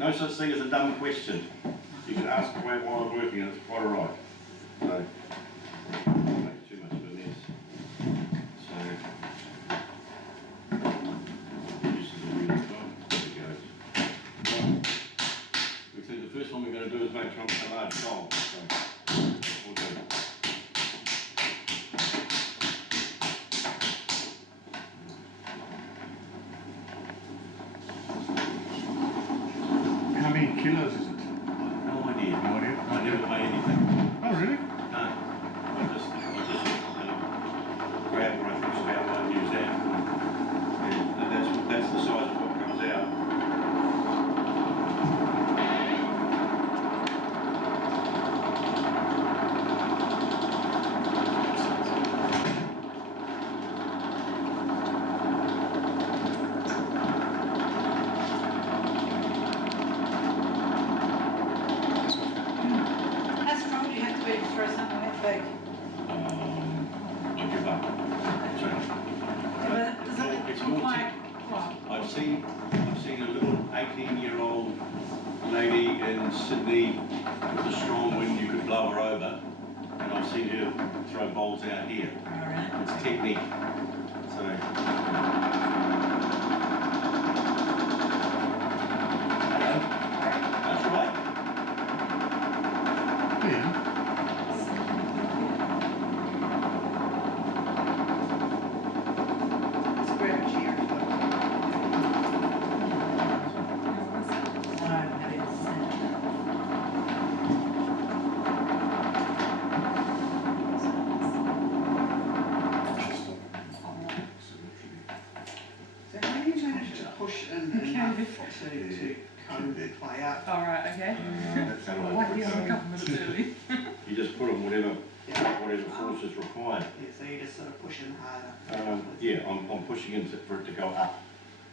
No such thing as a dumb question. You can ask away while I'm working, and it's quite alright. So, don't make too much of a mess. So, this is a really fun. There it goes. We think the first one we're going to do is make sure I'm a large bowl. So, we'll do. How many kilos is it? No idea. No idea? I never weigh anything. Oh, really? No. I just grab what I think's about what I use that. And that's the size of what comes out. How strong do you have to be to throw something that big? I give up. Does it It's look more like, what? I've seen a little 18-year-old lady in Sydney with a strong wind, you could blow her over, and I've seen her throw bowls out here. Alright. It's technique. So that's right. Yeah. Let's grab a chair. Oh, that is. So how do you manage to push in enough to comb the clay up? Alright, okay. That's how Why do you have a couple minutes early? You just put on whatever Yeah. force is required. Yeah, so you just sort of push in harder. Yeah, I'm pushing it for it to go up.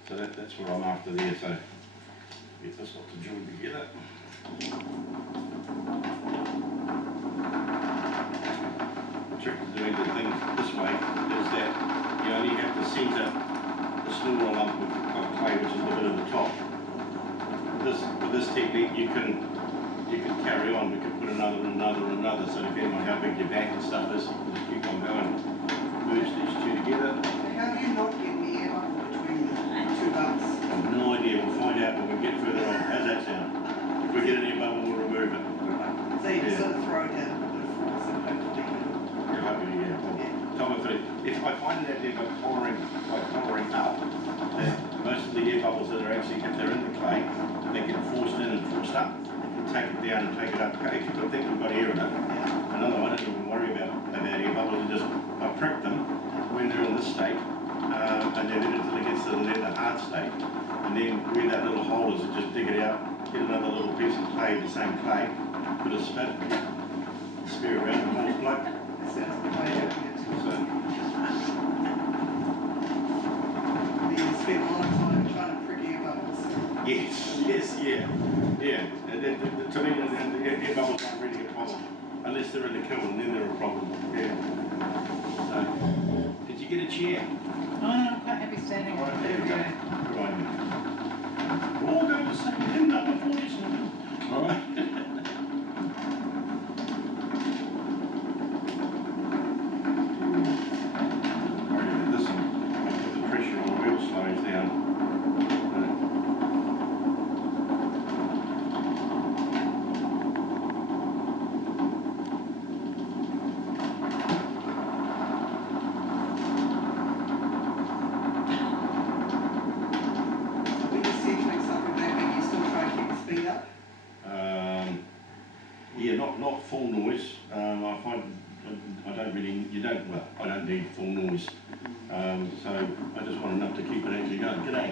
So that's what I'm after there. So get this lot to join together. The trick to doing the things this way is that you only have to centre the smaller lump of clay, which is the bit at the top. With this technique, you can carry on. We can put another and another and another. So depending on how big your bank and stuff is, you can just keep on going. Merge these two together. So how do you not get the air bubble between the two bumps? I've no idea. We'll find out when we get further on. How's that sound? If we get an air bubble, we'll remove it. So you just Yeah. sort of throw it down a bit of force and hopefully You're hoping to get it. Tom, if I find it out there by collaring up, that most of the air bubbles that are actually, if they're in the clay, they get forced in and forced up. You take it down and take it up. Okay, if you've got, think we've got air in it. Another one, I don't even worry about air bubbles. I prick them when they're in this state, and then until it gets to the hard state. And then where that little hole is, just dig it out, get another little piece of clay, the same clay, put a spit, spear around the whole plug. that sounds the way it gets. So, You spend a lot of time trying to prick air bubbles. yes, yeah. And then, to me, the air bubbles aren't really a problem, unless they're in the kiln, and then they're a problem. Yeah. So, did you get a chair? Oh, no, I'm quite happy standing. Right, there we go. Right. We're all going to say in number 47. All right. This one, put the pressure on the wheel slows down. When you see like something that big, you still try to keep the speed up. Yeah, not full noise. I find I don't need full noise. So I just want enough to keep it actually going. G'day.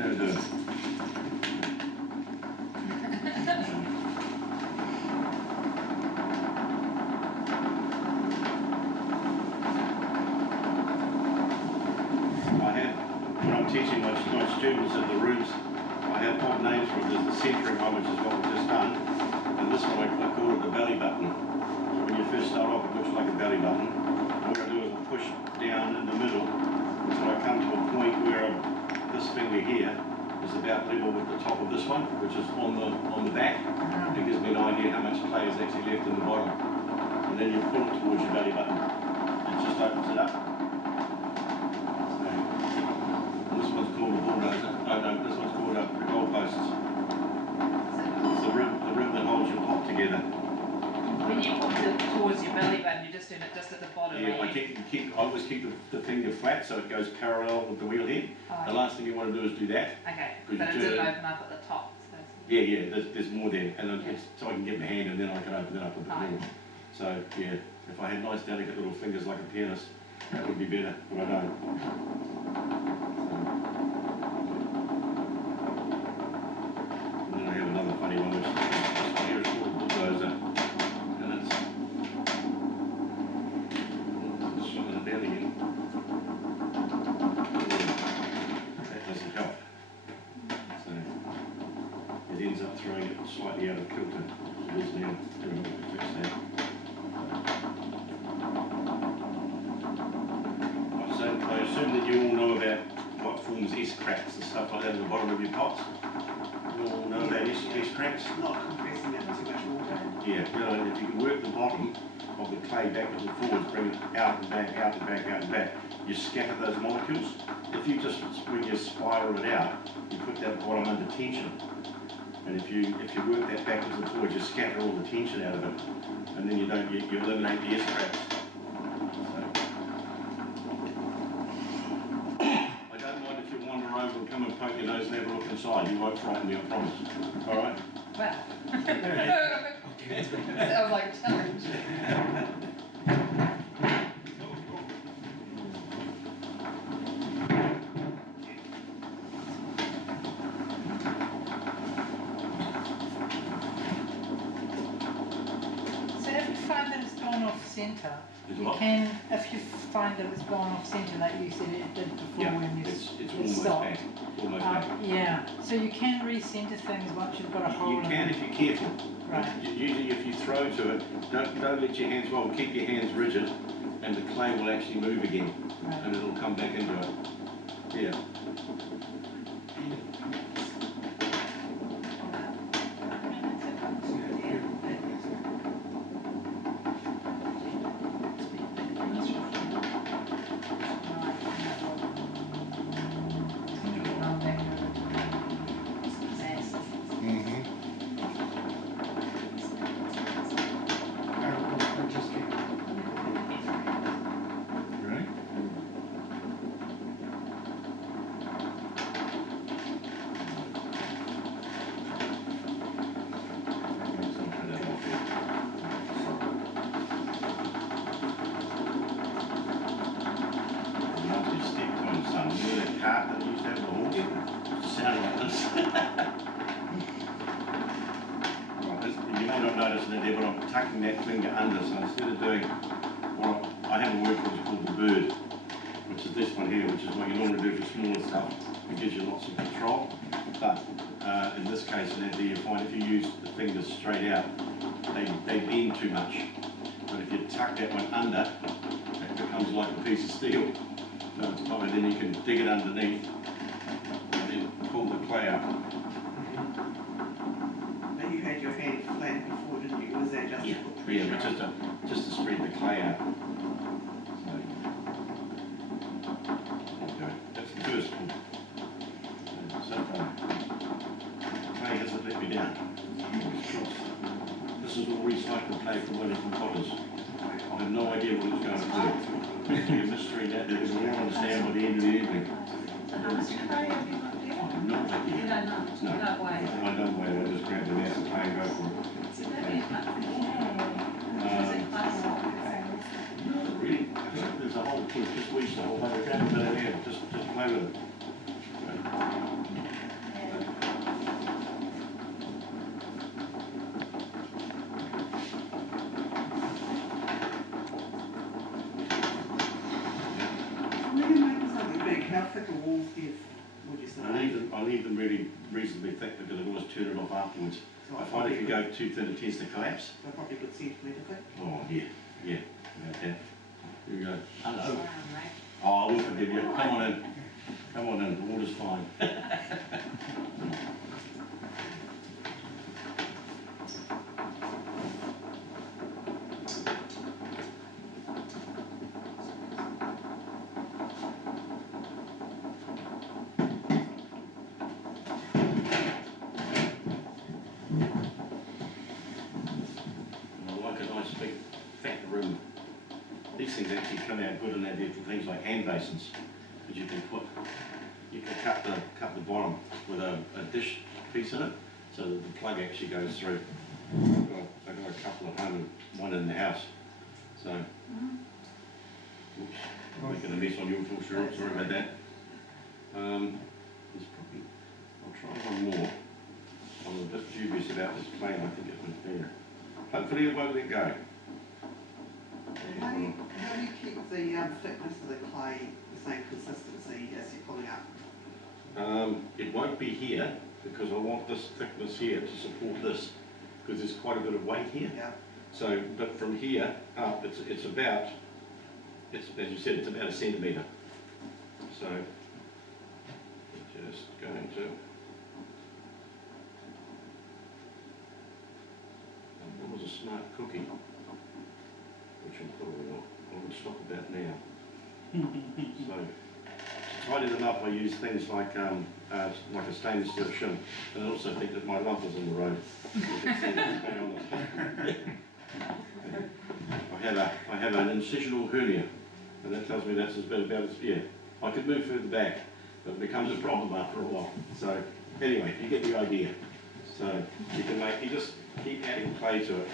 How you doing? When I'm teaching my students in the rooms, I have odd names for it. There's the centering one, which is what we've just done, and this one I call it the belly button. So when you first start off, it looks like a belly button. What I do is I push down in the middle until I come to a point where this finger here is about level with the top of this one, which is on the back. It gives me an idea how much clay is actually left in the bottom. And then you pull it towards your belly button. It just opens it up. So, this one's called a bulldozer. Oh no, this one's called a goalposts. It's the rim that holds your pot together. When you put it towards your belly button, you're just doing it just at the bottom. Yeah, I always keep the finger flat so it goes parallel with the wheel head. Oh, The last thing you want to do is do that. okay, Because but it you didn't turn- open up at the top. So Yeah, there's more there, and then Yeah. so I can get my hand and then I can open it up a bit Oh. more. So yeah, if I had nice delicate little fingers like a pianist, that would be better, but I don't. And then I have another funny one, which is this one here is called a bulldozer, and it's swinging it down again. That doesn't help. So it ends up throwing it slightly out of kilter. It is now. Fix that. I assume that you all know about what forms S-cracks and stuff like that at the bottom of your pots. You all know about S-cracks? Not compressing that too much water. Yeah, you know, if you can work the bottom of the clay backwards and forwards, bring it out and back, out and back, out and back, you scatter those molecules. If you just, when you spiral it out, you put that bottom under tension. And if you work that backwards and forwards, you scatter all the tension out of it. And then you eliminate the S-cracks. I don't mind if you wander over and come and poke your nose and have a look inside. You won't frighten me, I promise. All right? well. Sounds like a challenge. So if you find that it's gone off centre, Is you what? can, if you find that it's gone off centre, like you said it did before Yeah, when you it's it almost stopped. back. Almost back. Yeah, so you can re-centre things once you've got a hole You in can it. if you're careful. Right. Usually if you throw to it, don't let your hands, well, keep your hands rigid and the clay will actually move again Right. and it'll come back into it. Yeah. Right? You may not notice it there, but I'm tucking that finger under, so instead of doing, well, I have a word which is called the bird, which is this one here, which is what you normally do for smaller stuff. It gives you lots of control, but in this case, you find if you use the fingers straight out, they bend too much. But if you tuck that one under, it becomes like a piece of steel. So it's probably then you can dig it underneath and then pull the clay up. Now you had your hand flat before, didn't you? Was that just Yeah, to put pressure but on? just to spread the clay out. Okay, that's the first one. So far, clay hasn't let me down. Fingers crossed. This is all recycled clay from Wellington Potters. I have no idea what it's going to do. It's a mystery that we will all understand by the end of the evening. So how much clay have you got there? I have no idea. You don't know, you don't weigh it. I don't weigh it, I just grab the mass of clay and go for it. So maybe it's like, is it plastic? Not really. There's a whole thing, just weeds the whole way. Grab a bit of air, just play with it. When you're making something big, how thick are walls get, would you say? I leave them really reasonably thick because I always turn it off afterwards. So I find if you go too thin, it tends to collapse. So probably a good centimetre thick. Oh, yeah, about that. Here we go. Hello. Wow, right? Oh, we'll forgive you. Come on in. Come on in, the water's fine. I like a nice big fat room. These things actually come out good and they're there for things like hand basins. Because you can cut the bottom with a dish piece in it, so that the plug actually goes through. I've got a couple at home, one in the house. So, oops, I'm making a mess on your full shirt, sorry about that. There's probably, I'll try one more. I'm a bit dubious about this plane, I think it went there. Hopefully it won't let go. How do you keep the thickness of the clay the same consistency as you're pulling up? It won't be here because I want this thickness here to support this because there's quite a bit of weight here. Yeah. So, but from here up, it's about, as you said, it's about 1 centimetre. So, just going to. That was a smart cookie, which I'm probably not. I would stop about now. So, to tidy them up, I use things like a stainless steel shim, and I also think that my lump is in the road. You can see what's going on this. I have an incisional hernia, and that tells me that's about as, yeah. I could move further back, but it becomes a problem after a while. So, anyway, you get the idea. So, you just keep adding clay to it.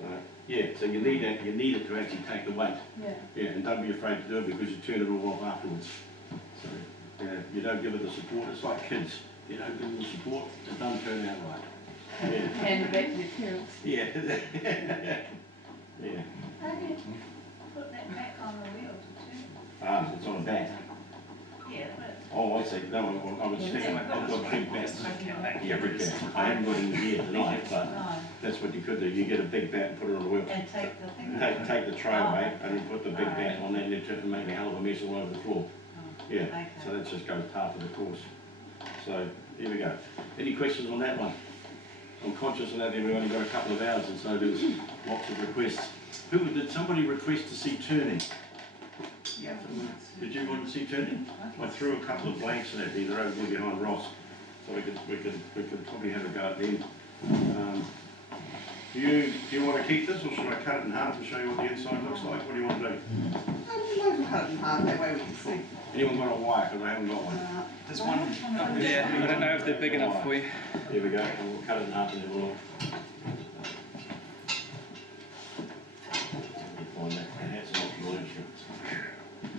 So, yeah, so you need it to actually take the weight. Yeah. Yeah, and don't be afraid to do it because you turn it all off afterwards. So, yeah, you don't give it the support. It's like kids. You don't give them the support, it doesn't turn out right. Yeah. Hand back to your parents. Yeah. Yeah. How do you put that back on the wheel too? It's on a bat. Yeah, but. Oh, I see. No, I was thinking, I've got big bats. Yeah, big bat. I haven't got any here tonight, but that's what you could do. You get a big bat and put it on the wheel. And take the thing. Take the tray away and then put the big bat on that and it turn make a hell of a mess all over the floor. Yeah, Okay. so that just goes part of the course. So, here we go. Any questions on that one? I'm conscious of that we only got a couple of hours and so there's lots of requests. Did somebody request to see turning? Yeah. Did you want to see turning? I threw a couple of blanks in it, they're over there behind Ross. So we could probably have a go at them. Do you want to keep this or should I cut it in half and show you what the inside looks like? What do you want to do? Might as well cut it in half, that way we can see. Anyone got a wire? Because I haven't got one. There's one up there. I don't know if they're big enough for you. Here we go, and we'll cut it in half and then we'll find that. And that's an optional extra.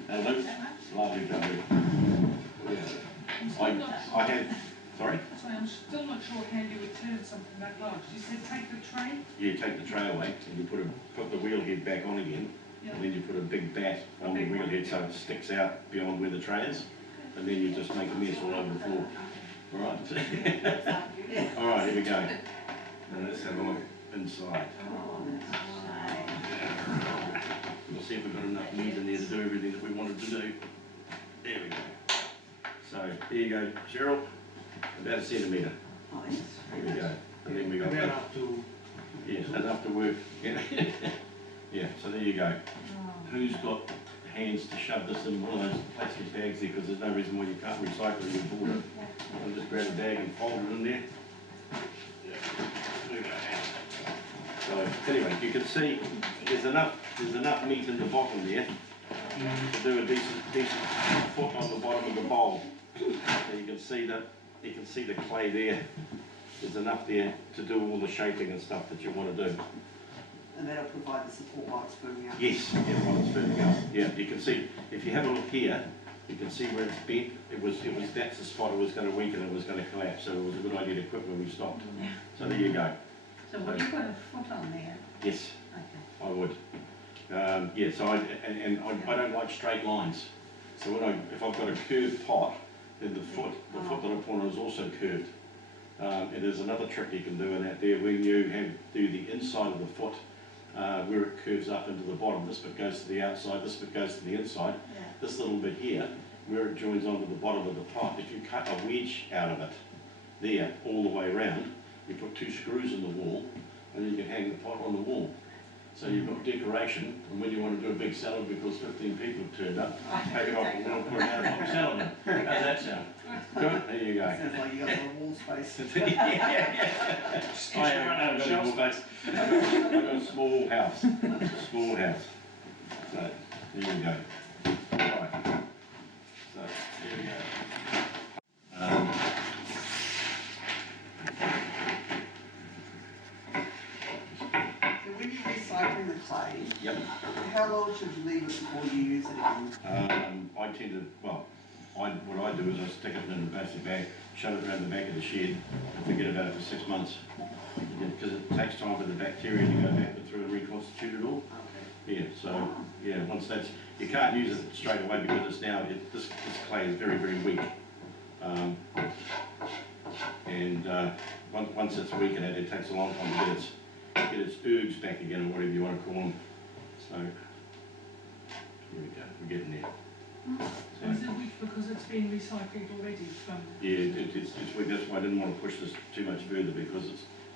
And Luke, lovely, lovely. Yeah. I had, sorry? Sorry, I'm still not sure how you would turn something that large. You said take the tray? You take the tray away and you put the wheel head back on again. Yeah. And then you put a big bat on the wheel head so it sticks out beyond where the tray is. And then you just make a mess all over the floor. Alright? Alright, here we go. And let's have a look inside. We'll see if we've got enough meat in there to do everything that we wanted to do. There we go. So, there you go, Cheryl. About 1 centimetre. Nice. There we go. And then we got About up to. yes, enough to work. Yeah. Yeah, so there you go. Who's got hands to shove this in one of those plastic bags there because there's no reason why you can't recycle your board it. I'll just grab a bag and fold it in there. Yeah. There we go. So anyway, you can see there's enough meat in the bottom there to do a decent foot on the bottom of the bowl. So you can see the clay there. There's enough there to do all the shaping and stuff that you want to do. And that'll provide the support while it's firming up. Yes, yeah, while it's firming up. Yeah, you can see, if you have a look here, you can see where it's bent. That's the spot it was going to weaken, it was going to collapse, so it was a good idea to quit when we stopped. So there you go. So would you put a foot on there? Yes, Okay. I would. Yeah, so I don't like straight lines. So if I've got a curved pot, then the foot that I put on is also curved. And there's another trick you can do in that there when you do the inside of the foot where it curves up into the bottom. This bit goes to the outside, this bit goes to the inside. Yeah. This little bit here, where it joins onto the bottom of the pot, if you cut a wedge out of it, there, all the way around, you put 2 screws in the wall, and then you can hang the pot on the wall. So you've got decoration, and when you want to do a big salad because 15 people have turned up, take it off the wall and put it out of the salad in. How's that sound? Good? There you go. Sounds like you got a lot of wall space. yeah. I haven't got any more space. I've got a small house. Small house. So, there you go. Right. So, there we go. So when you're recycling the clay, Yep. how long should you leave it before you use it again? I tend to, well, what I do is I stick it in a plastic bag, shove it around the back of the shed, and forget about it for 6 months. Because it takes time for the bacteria to go back through and reconstitute it all. Yeah, so, yeah, once that's, you can't use it straight away because it's now, this clay is very, very weak. Once it's weakened, it takes a long time to get its urge back again, or whatever you want to call them. So, here we go, we're getting there. So is it weak because it's been recycled already from? Yeah, it's weak. That's why I didn't want to push this too much further, because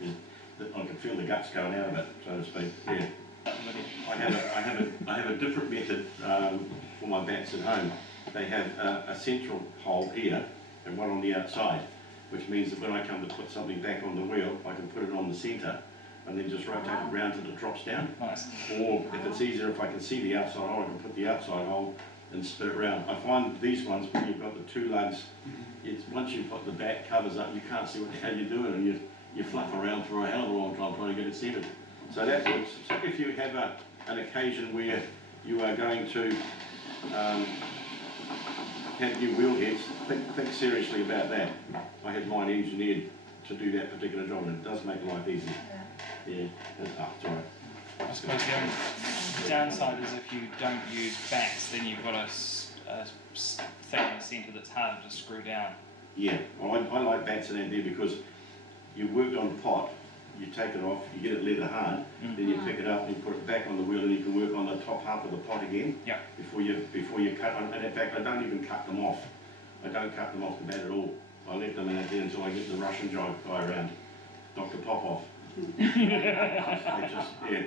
I can feel the guts going out of it, so to speak. Yeah. I have a different method for my bats at home. They have a central hole here and one on the outside, which means that when I come to put something back on the wheel, I can put it on the centre and then just rotate it round till it drops down. Nice. Or if it's easier, if I can see the outside hole, I can put the outside hole and spit it around. I find these ones, when you've got the 2 lugs, it's once you've got the bat covers up, you can't see what the hell you're doing, and you fluff around for a hell of a long time trying to get it centered. So that works. So if you have an occasion where you are going to have new wheel heads, think seriously about that. I had mine engineered to do that particular job, and it does make life easy. Yeah, it's all right. I suppose the only downside is if you don't use bats, then you've got a thing in the centre that's harder to screw down. Yeah, well, I like bats in there because you worked on the pot, you take it off, you get it leather hard, then you pick it up and you put it back on the wheel, and you can work on the top half of the pot again. Yeah. Before you cut on, and in fact I don't even cut them off. I don't cut them off the bat at all. I leave them in it there until I get the Russian guy around, Dr. Popov. They just, yeah.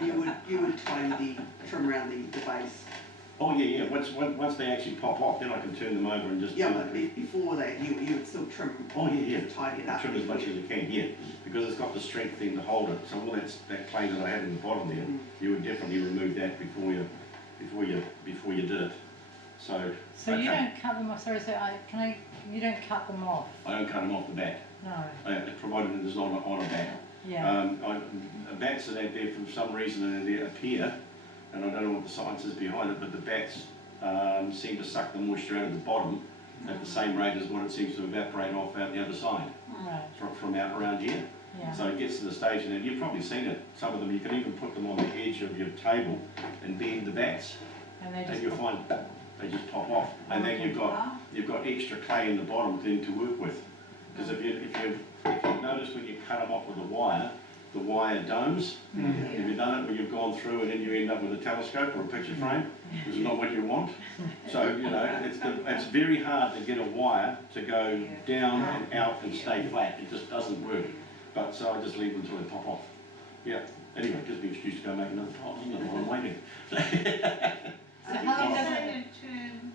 You would trim around the base. Oh yeah. Once they actually pop off, then I can turn them over and just. Yeah, but before that, you would still trim. Oh yeah. Tidy it up. Trim as much as you can, yeah, because it's got the strength thing to hold it. So all that clay that I had in the bottom there, you would definitely remove that before you did it. So. So you don't cut them off, sorry, so you don't cut them off? I don't cut them off the bat. No. Provided it is on a bat. Yeah. Bats are out there for some reason, and they appear, and I don't know what the science is behind it, but the bats seem to suck the moisture out of the bottom at the same rate as what it seems to evaporate off out the other side, Right. from out around here. Yeah. So it gets to the stage, and you've probably seen it, some of them, you can even put them on the edge of your table and bend the bats, And they and just. you'll find they just pop off. And then you've got extra clay in the bottom then to work with. Because if you notice when you cut them off with the wire domes, have you done it where you've gone through and then you end up with a telescope or a picture frame, which is not what you want? So, you know, it's very hard to get a wire to go down and out and stay flat. It just doesn't work. But so I just leave them until they pop off. Yeah. Anyway, it gives me an excuse to go make another pot. I'm waiting. So how long does you it? turn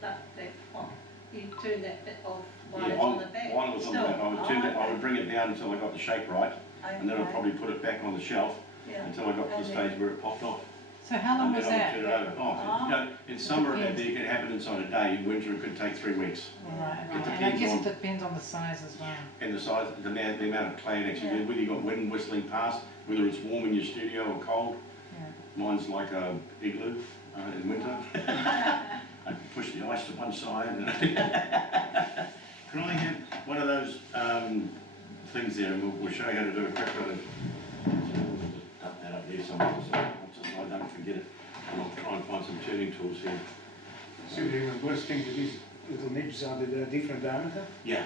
that bit off? You turn that bit off while Yeah, it's on the back? while it was on the back, I would bring it down until I got the shape right, and then I'd probably put it back on the shelf until I got to the stage where it popped off. So how long And was then I that? would turn it over. Oh, you know, in summer it could happen inside a day. In winter it could take 3 weeks. Right, It and I depends guess on- it depends on the size as well. And the size, the amount of clay it actually did, whether you got wind whistling past, whether it's warm in your studio or cold. Yeah. Mine's like a igloo in winter. I push the ice to one side. And can I have one of those things there, and we'll show you how to do a quick bit of. Dump that up there somewhere, so I don't forget it. And I'll try and find some turning tools here. So the worst thing with these little nibs are the different diameter? Yeah.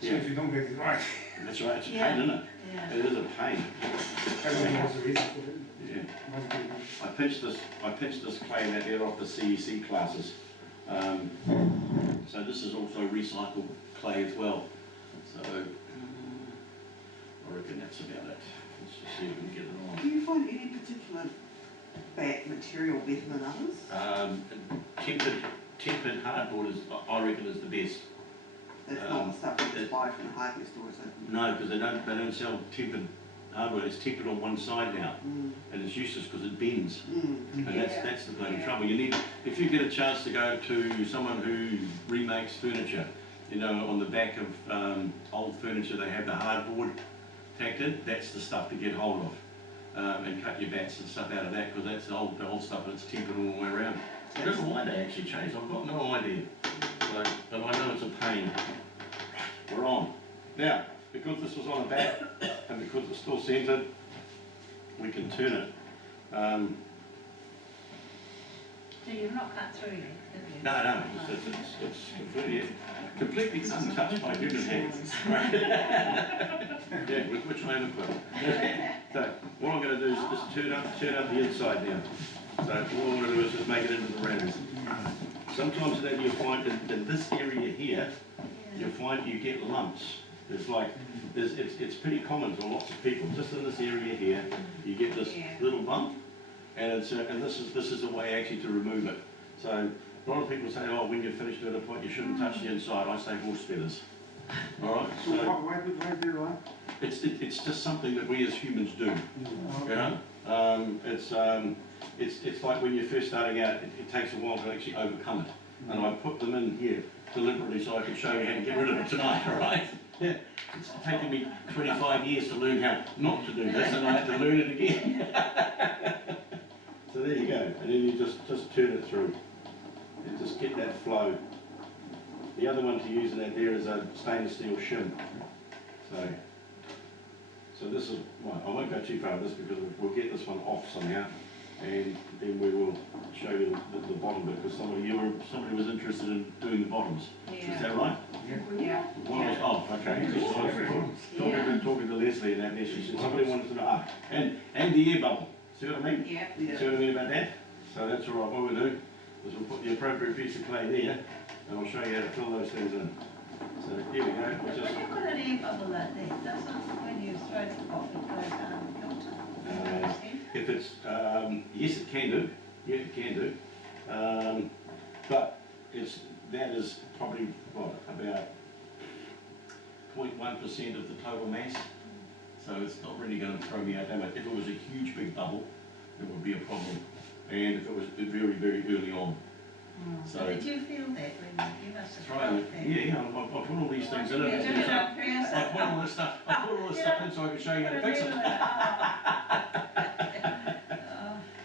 So if you don't get it right, That's right, it's a Yeah. pain, isn't it? Yeah. It is a pain. everyone has a reason for it. Yeah. Must be. I pinched this clay that here off the CEC classes. So this is also recycled clay as well. So I reckon that's about it. Let's just see if we can get it on. Do you find any particular bat material better than others? Tempered hardboard is, I reckon, is the best. That's not the stuff you just buy from the hardware store, is it? No, because they don't sell tempered hardwood. It's tempered on one side now, and it's useless because it bends. And that's the bloody trouble. You need, if you get a chance to go to someone who remakes furniture, you know, on the back of old furniture they have the hardboard tacked in. That's the stuff to get hold of, and cut your bats and stuff out of that, because that's the old stuff and it's tempered all the way around. I don't know why they actually changed. I've got no idea. So, but I know it's a pain. We're on. Now, because this was on a bat and because it's still centered, we can turn it. So you've not cut through it, have you? No, it's completely untouched by human hands. Yeah, with which I am equipped. So, what I'm going to do is just turn up the inside now. So, all I'm going to do is just make it into the round. Sometimes then you find in this area here, you find you get lumps. It's like, it's pretty common to lots of people. Just in this area here, you get this little bump, and this is a way actually to remove it. So a lot of people say, oh, when you're finished doing a point, you shouldn't touch the inside. I say horse feathers. All right. So why do you want? It's just something that we as humans do. You know, it's like when you're first starting out, it takes a while to actually overcome it. And I put them in here deliberately so I can show you how to get rid of it tonight. All right. Yeah, it's taken me 25 years to learn how not to do this, and I had to learn it again. So there you go, and then you just turn it through, and just get that flow. The other one to use in that there is a stainless steel shim. So this is, well, I won't go too far with this because we'll get this one off somehow, and then we will show you the bottom bit, because somebody was interested in doing the bottoms. Is that right? Yeah. Oh, okay. Talking to Leslie and that, and she said somebody wanted to know, and the air bubble. See what I mean? Yeah. See what I mean about that? So that's all right. What we'll do is we'll put the appropriate piece of clay there, and I'll show you how to fill those things in. So here we go. We'll just, When you've got an air bubble like this, doesn't, when you throw it off, it goes down the filter? if it's, yes, it can do. Yeah, it can do. But that is probably, what, about 0.1% of the total mass. So it's not really going to throw me out that much. If it was a huge big bubble, it would be a problem. And if it was very, very early on. So Did you feel that when you must have try felt it. that? Yeah, I put all these things in You it. do it up here, I put all this stuff in so I can show you how to fix it.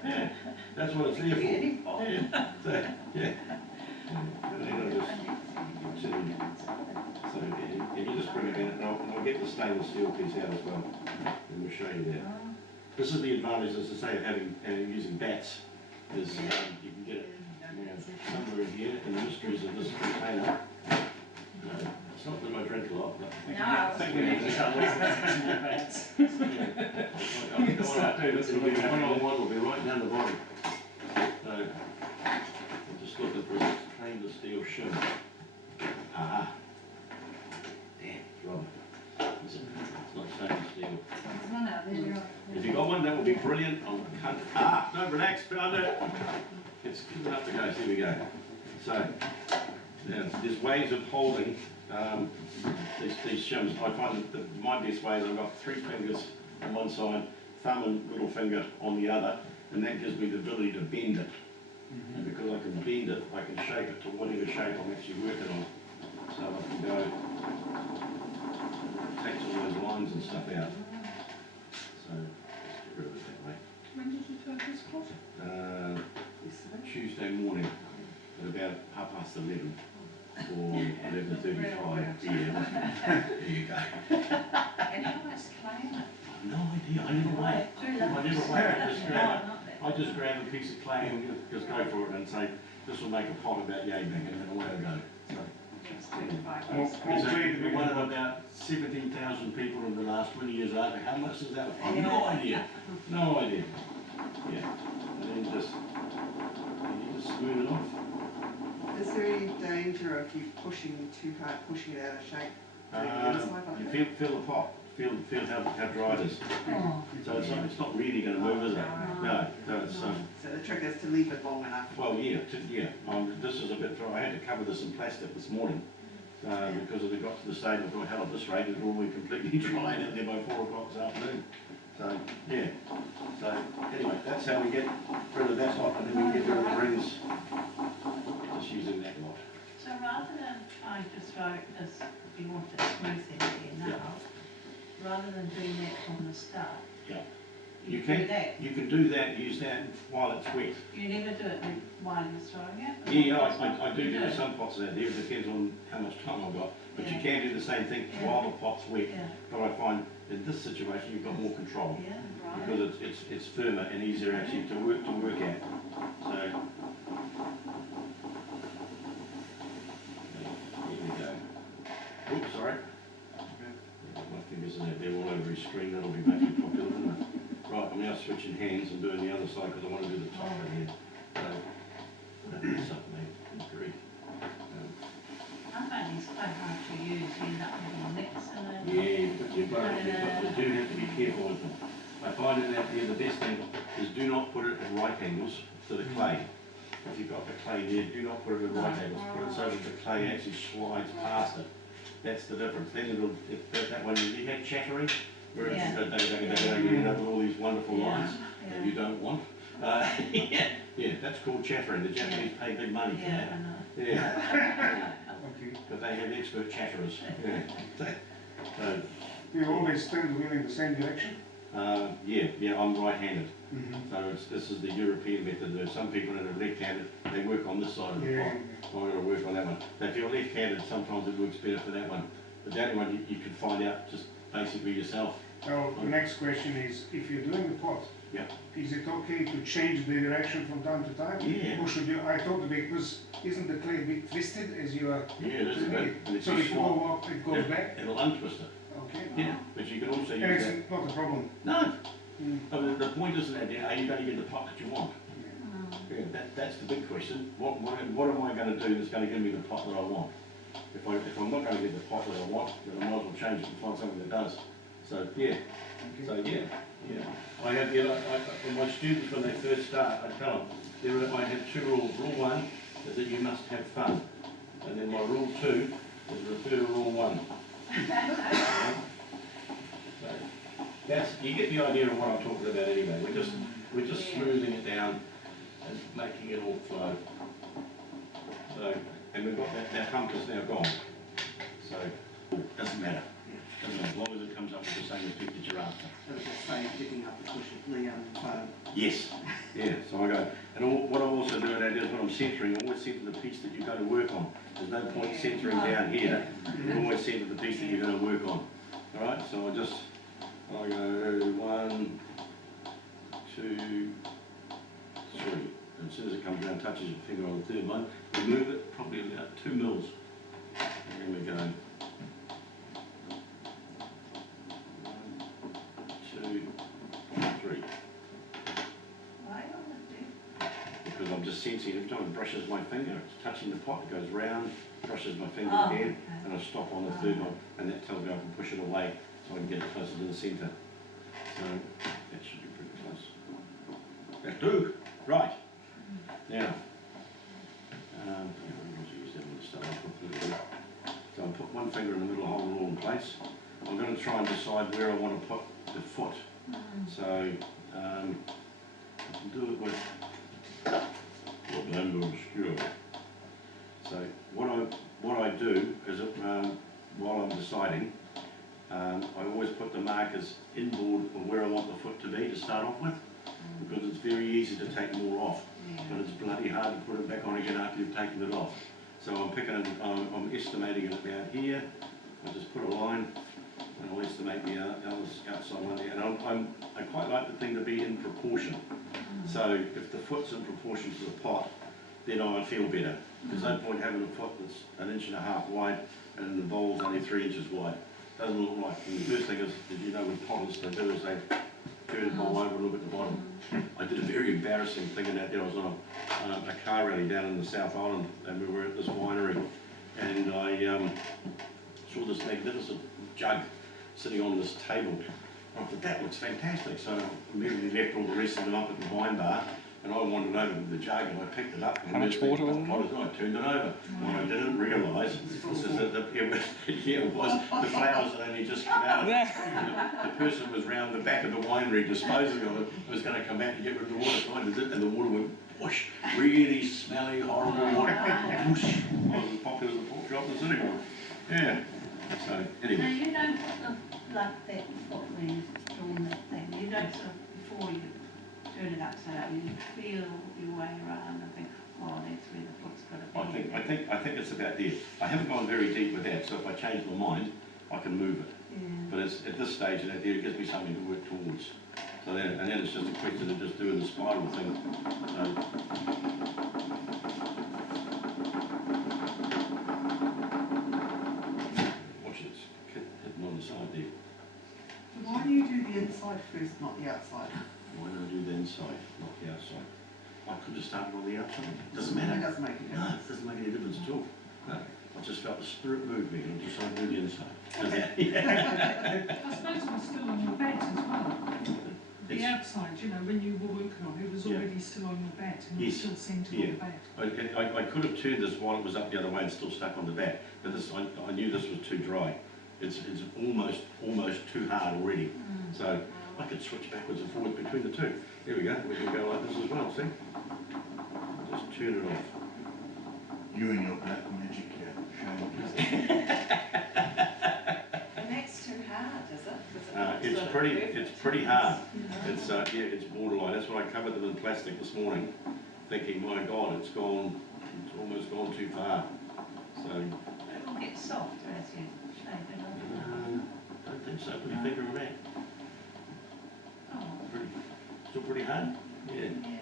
Yeah, that's what it's there for. Yeah, so, yeah. And then I'll just, so, and you just bring it in, and I'll get the stainless steel piece out as well, and we'll show you that. This is the advantage, as I say, of having using bats, is you can get it somewhere in here, and the mysteries of this container. It's not that I drink a lot, but No. think we need to cut this in your bats. the one will be right down the bottom. So, we'll just look at this stainless steel shim. Aha. Damn, it's rubber. It's not stainless steel. If you got one, that would be brilliant. No, relax, found it. It's good enough to go. Here we go. So, now, there's ways of holding these shims. I find that my best way is I've got 3 fingers on one side, thumb and little finger on the other, and that gives me the ability to bend it. And because I can bend it, I can shape it to whatever shape I'm actually working on. So I can go, takes all those lines and stuff out. So, let's get rid of it that way. When did you turn this course? Tuesday morning at about 11:30 or 11:35 p.m. There you go. And how much clay in it? No idea. I never weigh it. I just grab a piece of clay and just go for it and say, this will make a pot about yay big, and then away I go. So, It's 25 More, bucks. more Is clay, that the one bigger of about 17,000 people in the last 20 years after? How much is that? I've no idea. No idea. Yeah. And then you just smooth it off. Is there any danger of you pushing too hard, pushing it out of shape? Doing the inside like You that? feel the pot. Feel how dry it is. Oh, So it's not really going to move, is it? No. So it's So the trick is to leave it long enough. well, yeah. This is a bit dry. I had to cover this in plastic this morning because it got to the stage. I thought, hell, at this rate, it'll all be completely dry out there by 4 o'clock this afternoon. So yeah. So anyway, that's how we get rid of that lot, and then we get rid of the rings. Just using that lot. so rather than trying to throw it as you want it smooth in here now, rather than doing that from the start, Yeah. you You do can that. you can do that. Use that while it's wet. You never do it while you're throwing it? Yeah, I do You do some pots out there. It depends on how much time I've got. But you Yeah. can do the same thing Yeah. while the pot's wet. Yeah, But I find in this situation you've got more control yeah, right. because it's firmer and easier actually to work at. So there we go. Oops, sorry. My fingers in there all over his screen. That'll be making it popular, isn't it? Right, I'm now switching hands and doing the other side because I want to do the top in here. So that's up, mate. Good grief. I find these quite hard to use, you end up having nicks in it. Yeah, but you do have to be careful with them. I find in that here the best thing is do not put it at right angles to the clay. If you've got the clay there, do not put it at right angles. Put it so that the clay actually slides past it. That's the difference. Then it'll, that one, you had chattering, where it's Yeah. you end up with all these wonderful Yeah, lines that you don't want. Yeah, that's called chattering. The Japanese pay big money for Yeah, that. I know. Yeah, Okay. but they have expert chatterers. Yeah. So, You always stand the wheel in the same direction? yeah, I'm right-handed. Mm-hmm. So this is the European method. There's some people that are left-handed, they work on this side of the Yeah. pot. I'm going to work on that one. Now, if you're left-handed, sometimes it works better for that one. But that one you can find out just basically yourself. Now, the next question is, if you're doing the pot, Yeah. is it okay to change the direction from time to time? Yeah. Or should you, I thought because isn't the clay a bit twisted as you are Yeah, it is a doing bit. it? And if So you if you swap, go up, it goes back? it'll untwist it. Okay. Yeah, but you can also And use that. it's not a problem. No, Mm. I mean, the point isn't that are you going to get the pot that you want? Yeah, that's the big question. What am I going to do that's going to give me the pot that I want? If I'm not going to get the pot that I want, then I might as well change it and find something that does. So yeah, Okay. I have for my students when they first start, I tell them I have 2 rules. Rule 1 is that you must have fun, and then my rule 2 is refer to rule 1. So that's you get the idea of what I'm talking about anyway. We're just smoothing it down and making it all flow. So, and we've got that hump is now gone. So, doesn't matter. As long as it comes up with the same effect that you're after. So it's just saying, picking up the cushion, the foam. Yes. Yeah, so I go, and what I also do that is when I'm centering, I always centre the piece that you're going to work on. There's no point centering down here. You always centre the piece that you're going to work on. Alright, so I go 1, 2, 3. And as soon as it comes around, touches your finger on the third one, you move it probably about 2 mils. And then we go 1, 2, 3. Why on the Because I'm just sensing every time it brushes my finger, it's touching the pot, it goes round, brushes my finger Oh, again, okay. and I stop on the third one, and that tells me I can push it away so I can get it closer to the centre. So that should be pretty close. That'll do. Right. Now, so I'll put one finger in the middle, hold it all in place. I'm going to try and decide where I want to put the foot. So I can do it with Orlando Obscure. So what I do is while I'm deciding, I always put the markers inboard of where I want the foot to be to start off with, because it's very easy to take more off, but it's bloody hard to put it back on again after you've taken it off. So I'm picking it, I'm estimating it about here. I just put a line, and I'll estimate the outside one there. And I quite like the thing to be in proportion. So if the foot's in proportion to the pot, then I feel better. There's no point having a foot that's 1.5 inches wide and the bowl's only 3 inches wide. Doesn't look like. And the first thing is, you know, with potters, they do is they turn the bowl over and look at the bottom. I did a very embarrassing thing in that there. I was on a car rally down in the South Island, and we were at this winery, and I saw this magnificent jug sitting on this table. I thought, that looks fantastic. So I immediately left all the rest of them up at the wine bar, and I wandered over with the jug, and I picked it up. How much water was in there? I turned it over. What I didn't realise is that it was the flowers had only just come out. The person was round the back of the winery disposing of it. It was going to come out to get rid of the water. So I did it, and the water went whoosh. Really smelly, horrible water. Whoosh. Wasn't as popular as the pork chop in the city one. Yeah. So Now, anyway. you don't put the like that foot when you've drawn that thing, you don't sort of, before you turn it upside down, you feel your way around and think, oh, that's where the foot's got to be. I think it's about there. I haven't gone very deep with that, so if I change my mind, I can move it. Yeah. But it's at this stage, and it gives me something to work towards. So then, and then it's just a question of just doing the spiral thing. Watch it, it's hitting on the side there. Why do you do the inside first, not the outside? Why don't I do the inside, not the outside? I could have started on the outside. Doesn't It matter. doesn't make a No, difference. it doesn't make any difference at all. No, I just felt the spirit move me and I decided to do the inside. I suppose it was still on your bed as well. The It's- outside, you know, when you were working on it, it was Yeah. already still on your bed and you Yes. still centred Yeah. on the bed. I could have turned this while it was up the other way and still stuck on the back, but this, I knew this was too dry. It's almost too hard already. So I could switch backwards and forwards between the two. There we go, we can go like this as well, see? Just turn it off. You and your black magic here. And that's too hard, is it? 'Cause it looks It's sort of pretty, perfect. it's pretty hard. It's, yeah, it's borderline. That's why I covered them in plastic this morning, thinking, my God, it's almost gone too far. So, It will get softer as you shave it off. I don't think so. What do you think of that? Oh, Pretty, still pretty hard? Yeah. yeah.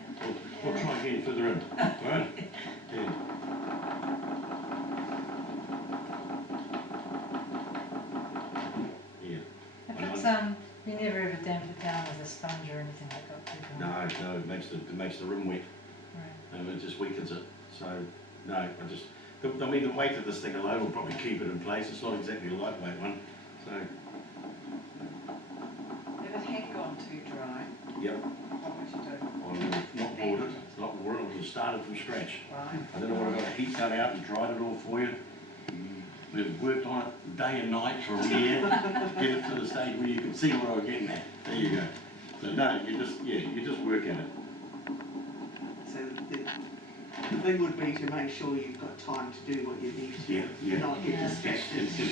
We'll try again further in, alright? Yeah. Yeah. If it's, you never ever damp it down with a sponge or anything like that? No, it makes the rim wet, Right. and it just weakens it. So, no, I mean, the weight of this thing alone will probably keep it in place. It's not exactly a lightweight one, so, If it had gone too dry, yep. what would you do? I would have not bored it, not bored it, I would have started from scratch. Right. I don't know what I got a heat gun out and dried it all for you. We've worked on it day and night for a year, get it to the stage where you can see what I was getting at. There you go. So no, you just work at it. So the thing would be to make sure you've got time to do what you need to do. Yeah. Not get Yeah. distracted. In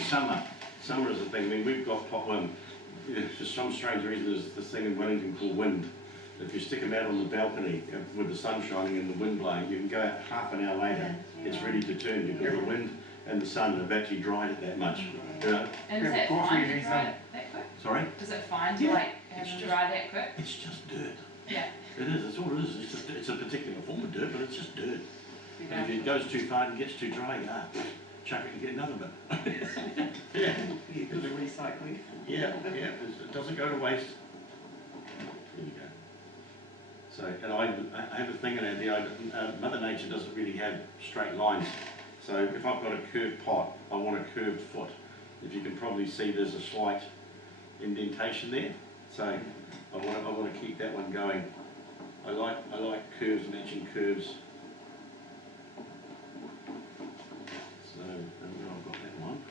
summer is the thing. I mean, we've got for some strange reason, there's this thing in Wellington called wind. If you stick them out on the balcony with the sun shining and the wind blowing, you can go out half an hour later, it's ready to turn because the wind and the sun have actually dried it that much. You know? And is that Coffee fine to needs dry some. it that quick? Sorry? Is it fine to Yeah, like it's have just- them dry that quick? It's just dirt. Yeah. It is, that's all it is. It's a particular form of dirt, but it's just dirt. You And if don't- it goes too far and gets too dry, chuck it and get another bit. Yeah, You do the recycling. yeah, it doesn't go to waste. There you go. So, and I have a thing in it, Mother Nature doesn't really have straight lines. So if I've got a curved pot, I want a curved foot. If you can probably see, there's a slight indentation there. So I want to keep that one going. I like curves, matching curves. So, and then I've got that one.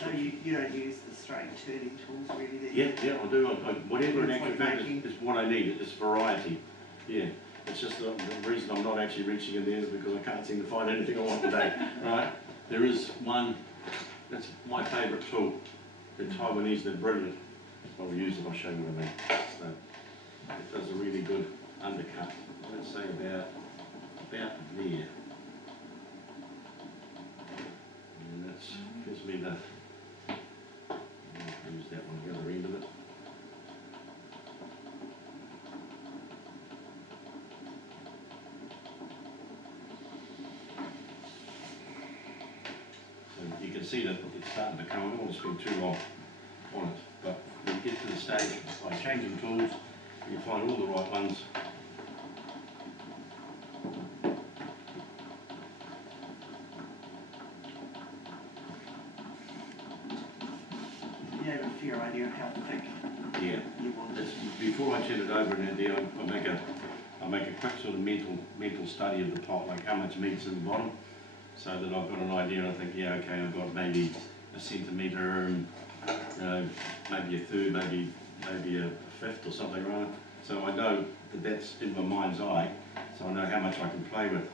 So you don't use the straight turning tools really then? Yeah, I do. Whatever in It's actual like fact making- is what I need. It's variety. Yeah. It's just the reason I'm not actually reaching in there is because I can't seem to find anything I want today. Right? There is one that's my favourite tool. They're Taiwanese. They're brilliant. I'll use it. I'll show you what I mean. So it does a really good undercut. Let's say about there. And that gives me the. I'll use that one, the other end of it. see that it's starting to come. I don't want to spend too long on it, but when you get to the stage by changing tools, you find all the right ones. You have a fair idea of how thick Yeah. you want it. Before I turn it over in there, I make a quick sort of mental study of the pot, like how much meat's in the bottom, so that I've got an idea. I think, yeah, okay, I've got maybe a centimetre and maybe a third, maybe a fifth or something, right? So I know that that's in my mind's eye, so I know how much I can play with.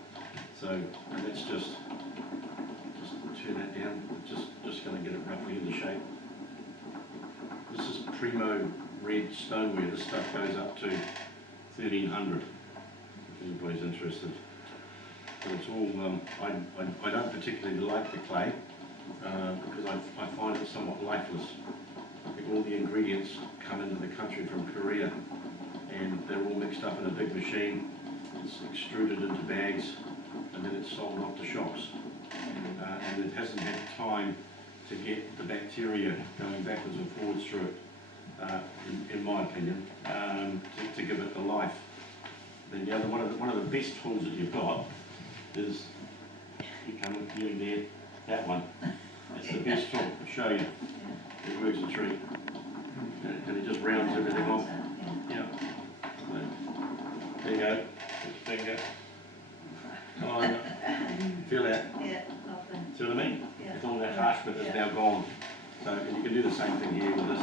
So let's just turn that down. Just going to get it roughly in the shape. This is Primo red stoneware. This stuff goes up to 1300. If anybody's interested. But it's all. I don't particularly like the clay because I find it somewhat lifeless. I think all the ingredients come into the country from Korea, and they're all mixed up in a big machine. It's extruded into bags, and then it's sold off to shops. And it hasn't had time to get the bacteria going backwards and forwards through it, in my opinion, to give it the life. Then the other one of the best tools that you've got is, you come with you there, that one. That's the best tool. I'll show you. It works a treat, and it just rounds everything off. Yeah. There you go. Put your finger. Come on. Feel that? Yeah, lovely. See what I mean? Yeah. It's all that harsh bit is now gone. So and you can do the same thing here with this.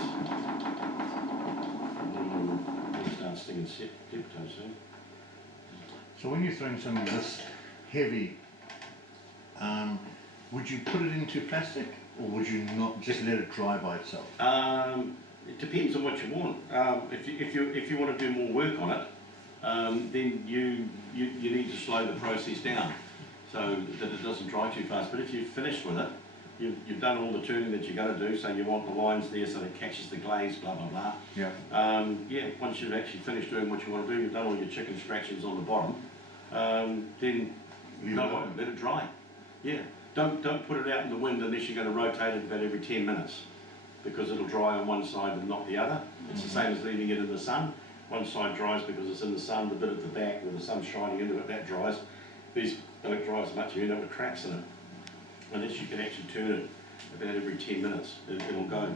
We'll start sticking tiptoes soon. So when you're throwing something this heavy, would you put it into plastic, or would you not just let it dry by itself? It depends on what you want. If you want to do more work on it, then you need to slow the process down so that it doesn't dry too fast. But if you've finished with it, you've done all the turning that you're going to do, so you want the lines there so that it catches the glaze, blah blah blah. Yeah. Yeah. Once you've actually finished doing what you want to do, you've done all your chicken scratchings on the bottom. Then let it dry. Yeah. Don't put it out in the wind unless you're going to rotate it about every 10 minutes, because it'll dry on one side and not the other. It's the same as leaving it in the sun. One side dries because it's in the sun, the bit at the back where the sun's shining into it, that dries. These don't dry as much, you end up with cracks in it. Unless you can actually turn it about every 10 minutes, it'll go.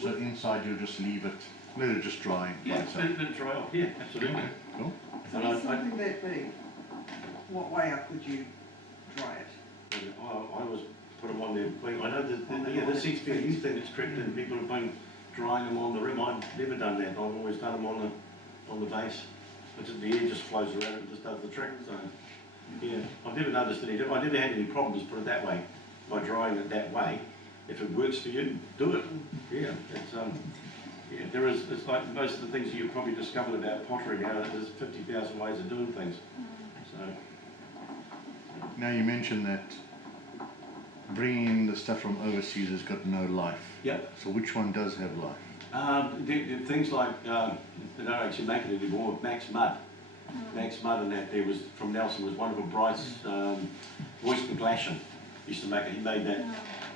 So inside you'll just leave it, let it just dry by Yeah, itself. let it dry off, yeah, absolutely. Cool. So And with something that big, what way up would you dry it? I always put them on there. I know that yeah, there seems to be a new thing that's crept in. People have been drying them on the rim. I've never done that. I've always done them on the base. The air just flows around and just does the trick. So yeah, I've never noticed any. I never had any problems, put it that way, by drying it that way. If it works for you, do it. Yeah, it's yeah. There is. It's like most of the things you've probably discovered about pottery now. There's 50,000 ways of doing things. So. Now you mentioned that bringing in the stuff from overseas has got no life. Yep. So which one does have life? Things like, they don't actually make it anymore, Max Mudd. Max Mudd and that there was, from Nelson, was wonderful. Bryce, Royston Glashan used to make it. He made that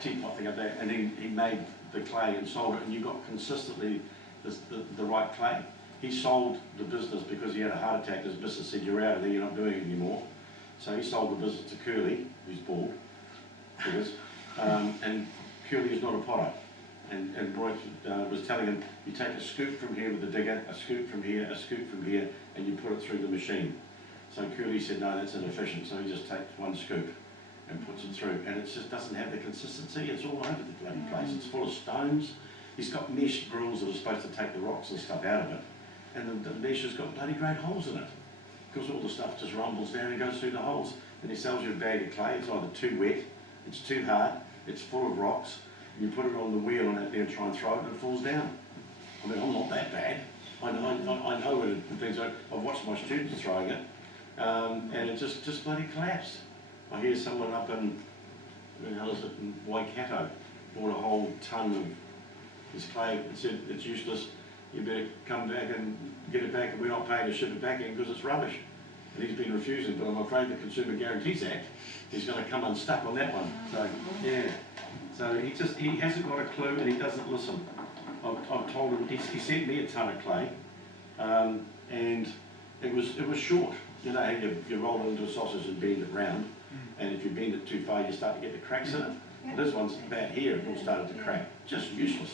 teapot thing up there, and then he made the clay and sold it, and you got consistently the right clay. He sold the business because he had a heart attack. His business said, you're out of there, you're not doing it anymore. So he sold the business to Curly, who's bald, and Curly is not a potter. And Roy was telling him, you take a scoop from here with the digger, a scoop from here, a scoop from here, and you put it through the machine. So Curly said, no, that's inefficient. So he just takes one scoop and puts it through. And it just doesn't have the consistency. It's all over the bloody place. It's full of stones. He's got mesh grills that are supposed to take the rocks and stuff out of it. And the mesh has got bloody great holes in it, because all the stuff just rumbles down and goes through the holes. And he sells you a bag of clay. It's either too wet, it's too hard, it's full of rocks. You put it on the wheel and out there and try and throw it, and it falls down. I mean, I'm not that bad. I know when things like, I've watched my students throwing it, and it just bloody collapsed. I hear someone up in, where the hell is it, in Waikato, bought a whole ton of this clay and said it's useless. You better come back and get it back, and we're not paying to ship it back in because it's rubbish. And he's been refusing, but I'm afraid the Consumer Guarantees Act is going to come unstuck on that one. So, yeah. So he hasn't got a clue and he doesn't listen. I've told him, he sent me a ton of clay, and it was short. You know how you roll it into a sausage and bend it round, and if you bend it too far you start to get the cracks in it. This one's about here, it all started to crack, just useless.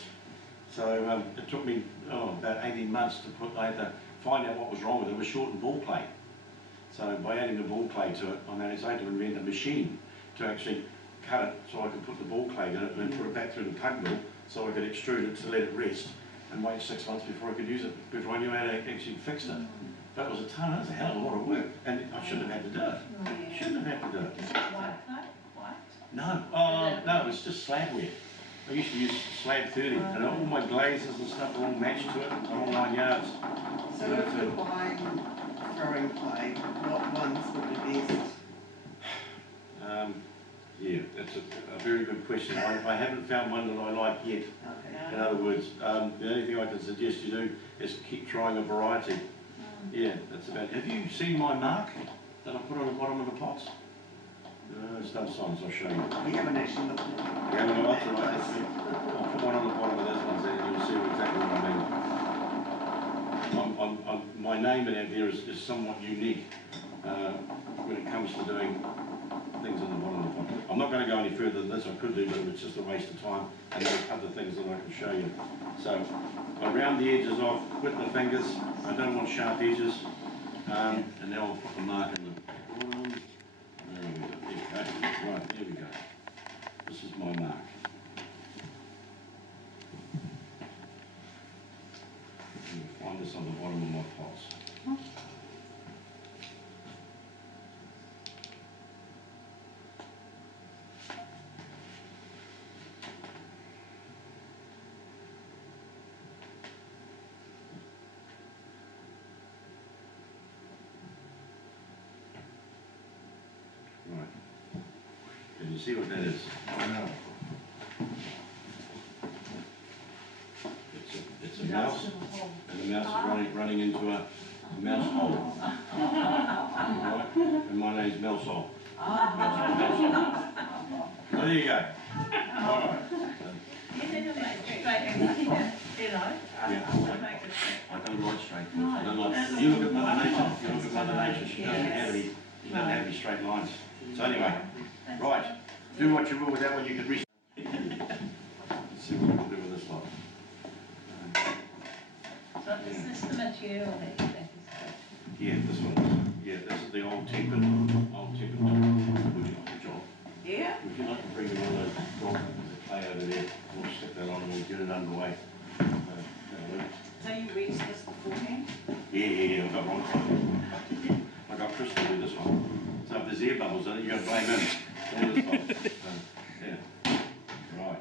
So it took me about 18 months I had to find out what was wrong with it. It was short and ball clay. So by adding the ball clay to it, I had to invent a machine to actually cut it so I could put the ball clay in it and then put it back through the pug mill so I could extrude it to let it rest and wait 6 months before I could use it, before I knew how to actually fix it. But it was a hell of a lot of work, and I shouldn't have had to do it. Shouldn't have had to do it. Is it white clay? White? No, no, it's just slabware. I used to use slab 30, and all my glazes and stuff are all matched to it, the whole 9 yards. So if you're buying throwing clay, what ones would be best? Yeah, that's a very good question. I haven't found one that I like yet. Okay. In other words, the only thing I can suggest you do is keep trying a variety. Yeah, that's about it. Have you seen my mark that I put on the bottom of the pots? It's done signs, I'll show you. We haven't actually looked at it. You haven't got it, right? I'll put one on the bottom of this one and you'll see exactly what I mean. My name in out there is somewhat unique when it comes to doing things on the bottom of the pot. I'm not going to go any further than this. I could do, but it's just a waste of time. And there's other things that I can show you. So I round the edges off with the fingers. I don't want sharp edges. And now I'll put the mark in the bottom. There we go. Right, there we go. This is my mark. You'll find this on the bottom of my pots. Right. Can you see what that is? No. It's a mouse, and the mouse is running into a mouse hole. Right? And my name's Melsol. So there you go. All right. You need to make it straight, you know. I don't like straight lines. I don't like. You look at Mother Nature. You look at Mother Nature. She doesn't have any straight lines. So anyway, right. Do what you will with that one. You can reach. Let's see what we can do with this lot. So is this the material that you think is good? Yeah, this one. Yeah, this is the old tempered job. Would you like the job? Yeah. Would you like to bring one of those dog clay over there? We'll stick that on and we'll get it underway. So you reached this beforehand? Yeah, I've got one. I got Chris to do this one. So if there's air bubbles in it, you got to blame him. Yeah. Right.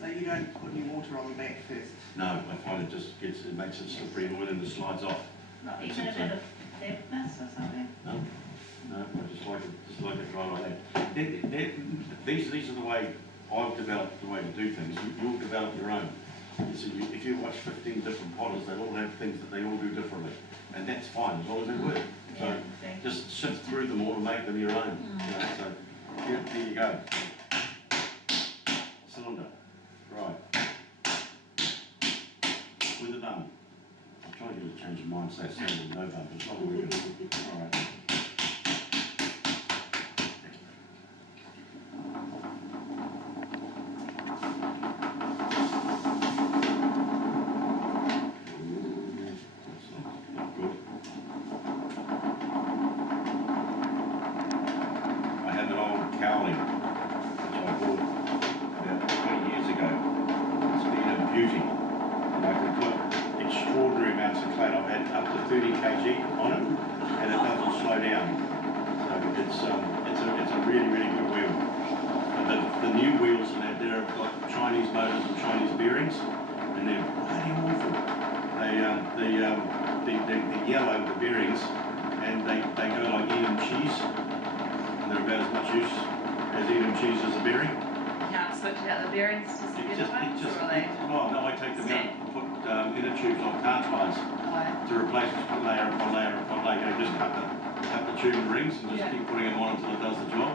So you don't put any water on the back first? No, I find it makes it slippery and then it slides off. Not even a bit of dampness or something? No, I just like it dry like that. These are the way I've developed the way to do things. You'll develop your own. So if you watch 15 different potters, they all have things that they all do differently. And that's fine, as long as they work. So just sift through them all and make them your own. You know, so yeah, there you go. Cylinder. Right. With a bum. I'm trying to get a change of mind, say cylinder with no bum, but it's not working. Alright. Cowling, which I bought about 20 years ago. It's been a beauty. And I can put extraordinary amounts of clay. I've had up to 30 kg on it, and it doesn't slow down. So it's a really, really good wheel. And the new wheels in that there have got Chinese motors and Chinese bearings, and they're bloody awful. The yellow, the bearings, and they go like Edam cheese. They're about as much use as Edam cheese as a bearing. You can't switch out the bearings to the good ones, or are they? Oh, no, I take them out and put inner tubes on cart lines to replace just put layer upon layer upon layer. You just cut the tube and rings and just keep putting them on until it does the job.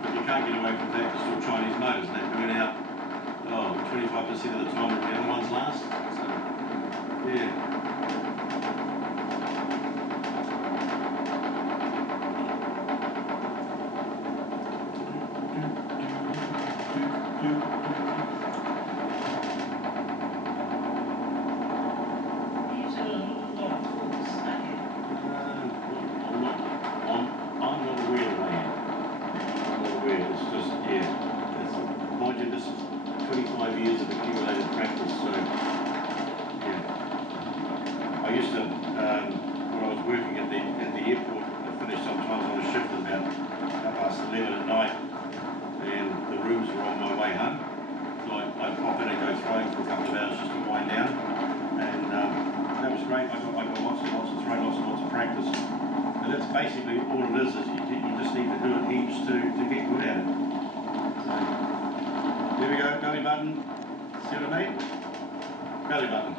But you can't get away from that, it's still Chinese motors and they bring it out oh, 25% of the time the other ones last. So, yeah. Use a lot of force, don't you? I'm not aware that I am. I'm not aware, it's just, yeah. Mind you, this is 25 years of accumulated practice, so, yeah. I used to, when I was working at the airport, I finished sometimes on a shift at about 11:30 at night, and the rooms were on my way home. So I'd pop in and go throwing for a couple of hours just to wind down, and that was great. I got lots and lots of throw, lots and lots of practice. And that's basically all it is you just need to do it heaps to get good at it. So, there we go, belly button. See what I mean? Belly button.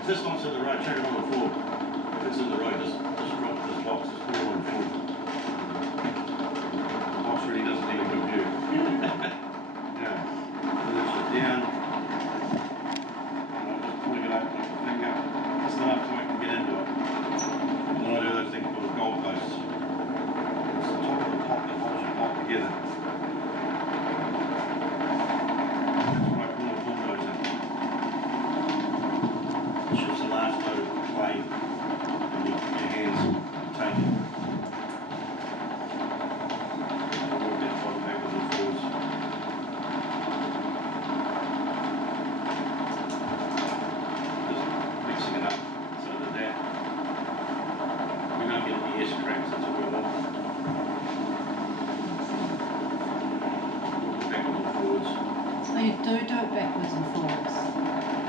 If this one's in the road, check it on the floor. If it's in the road, just drop this box, just put it on the floor. The box really doesn't need a good view. Yeah. Lift it down. And I'm just pulling it out with my finger. Just enough so I can get into it. And then I do those things called goalposts. It's the top of the pot that holds your pot together. That's what I call a bulldozer. It shifts the last load of clay and your hands take it. Walk that bottom backwards and forwards. Just mixing it up so that we don't get any S cracks, that's what we want. Backwards and forwards. So you do it backwards and forwards.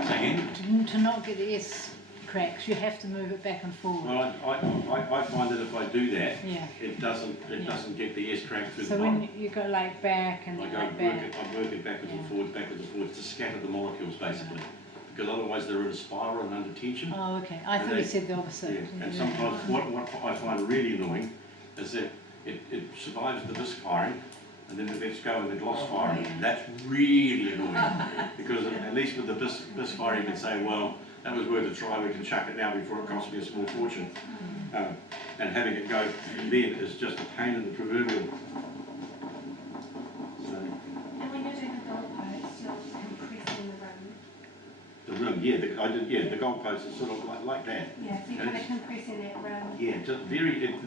Say again? To not get the S cracks, you have to move it back and forward. Well, I find that if I do that, Yeah. it doesn't get the S crack through So the when bottom. you go like back and I like go back. I work it backwards and Yeah. forwards to scatter the molecules basically. Because otherwise they're in a spiral and under tension. Oh, okay. I And thought you they- said the opposite. Yeah, and sometimes what I find really annoying is that it survives the bisque firing and then it lets go of the gloss firing. That's really annoying because at least with the bisque firing you can say, well, that was worth a try, we can chuck it now before it costs me a small fortune. And having it go then is just a pain in the proverbial. So, And when you're doing the goalposts, you're compressing the rim. the rim, yeah, the goalpost is sort of like that. Yeah, so you're And kind of it's- compressing that rim. Yeah, just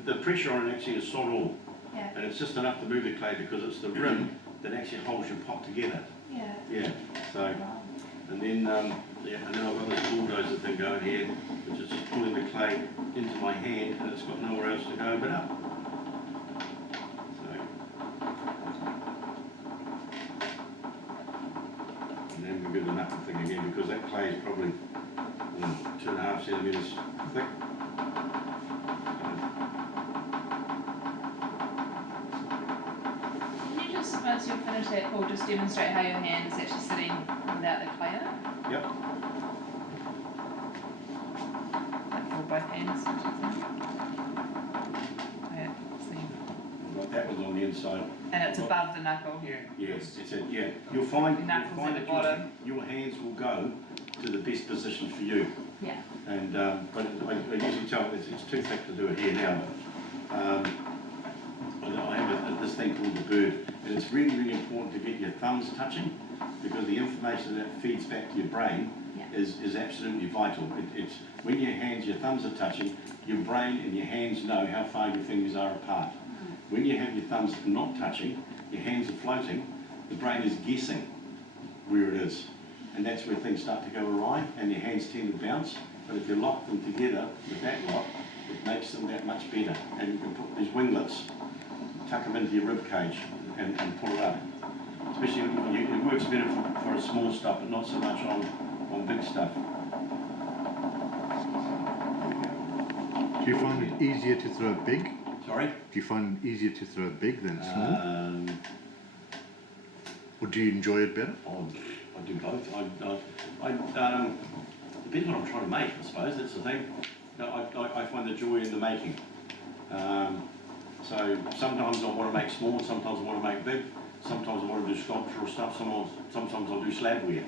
the pressure on it actually is sod all. Yeah, And it's just enough to move the clay because it's the rim that actually holds your pot together. yeah. Yeah, so, and then I've got this bulldozer thing going here, which is just pulling the clay into my hand and it's got nowhere else to go but up. So, and then we do the knuckle thing again because that clay is probably 2.5 centimetres thick. Can you just, once you've finished that, Paul, just demonstrate how your hand is actually sitting without the clay in it? Yep. Like for both hands, I should say. Yeah, see. Like that one's on the inside. And it's above the knuckle. Yes, it's yeah. You'll find Knuckles at the that bottom. your hands will go to the best position for you. Yeah. And but I usually tell them it's too thick to do it here now. But, I have this thing called the bird, and it's really, really important to get your thumbs touching because the information that feeds back to your brain Yeah. is absolutely vital. It's when your thumbs are touching, your brain and your hands know how far your fingers are apart. When you have your thumbs not touching, your hands are floating, the brain is guessing where it is. And that's where things start to go awry and your hands tend to bounce. But if you lock them together with that lock, it makes them that much better. And you can put these winglets, tuck them into your rib cage and pull it up. Especially it works better for small stuff, but not so much on big stuff. Do you find it easier to throw big? Sorry? Do you find it easier to throw big than small? Or do you enjoy it better? I do both. Depends what I'm trying to make, I suppose. That's the thing. No, I find the joy in the making. So sometimes I want to make small, sometimes I want to make big. sometimes I want to do sculptural stuff, sometimes I'll do slabware.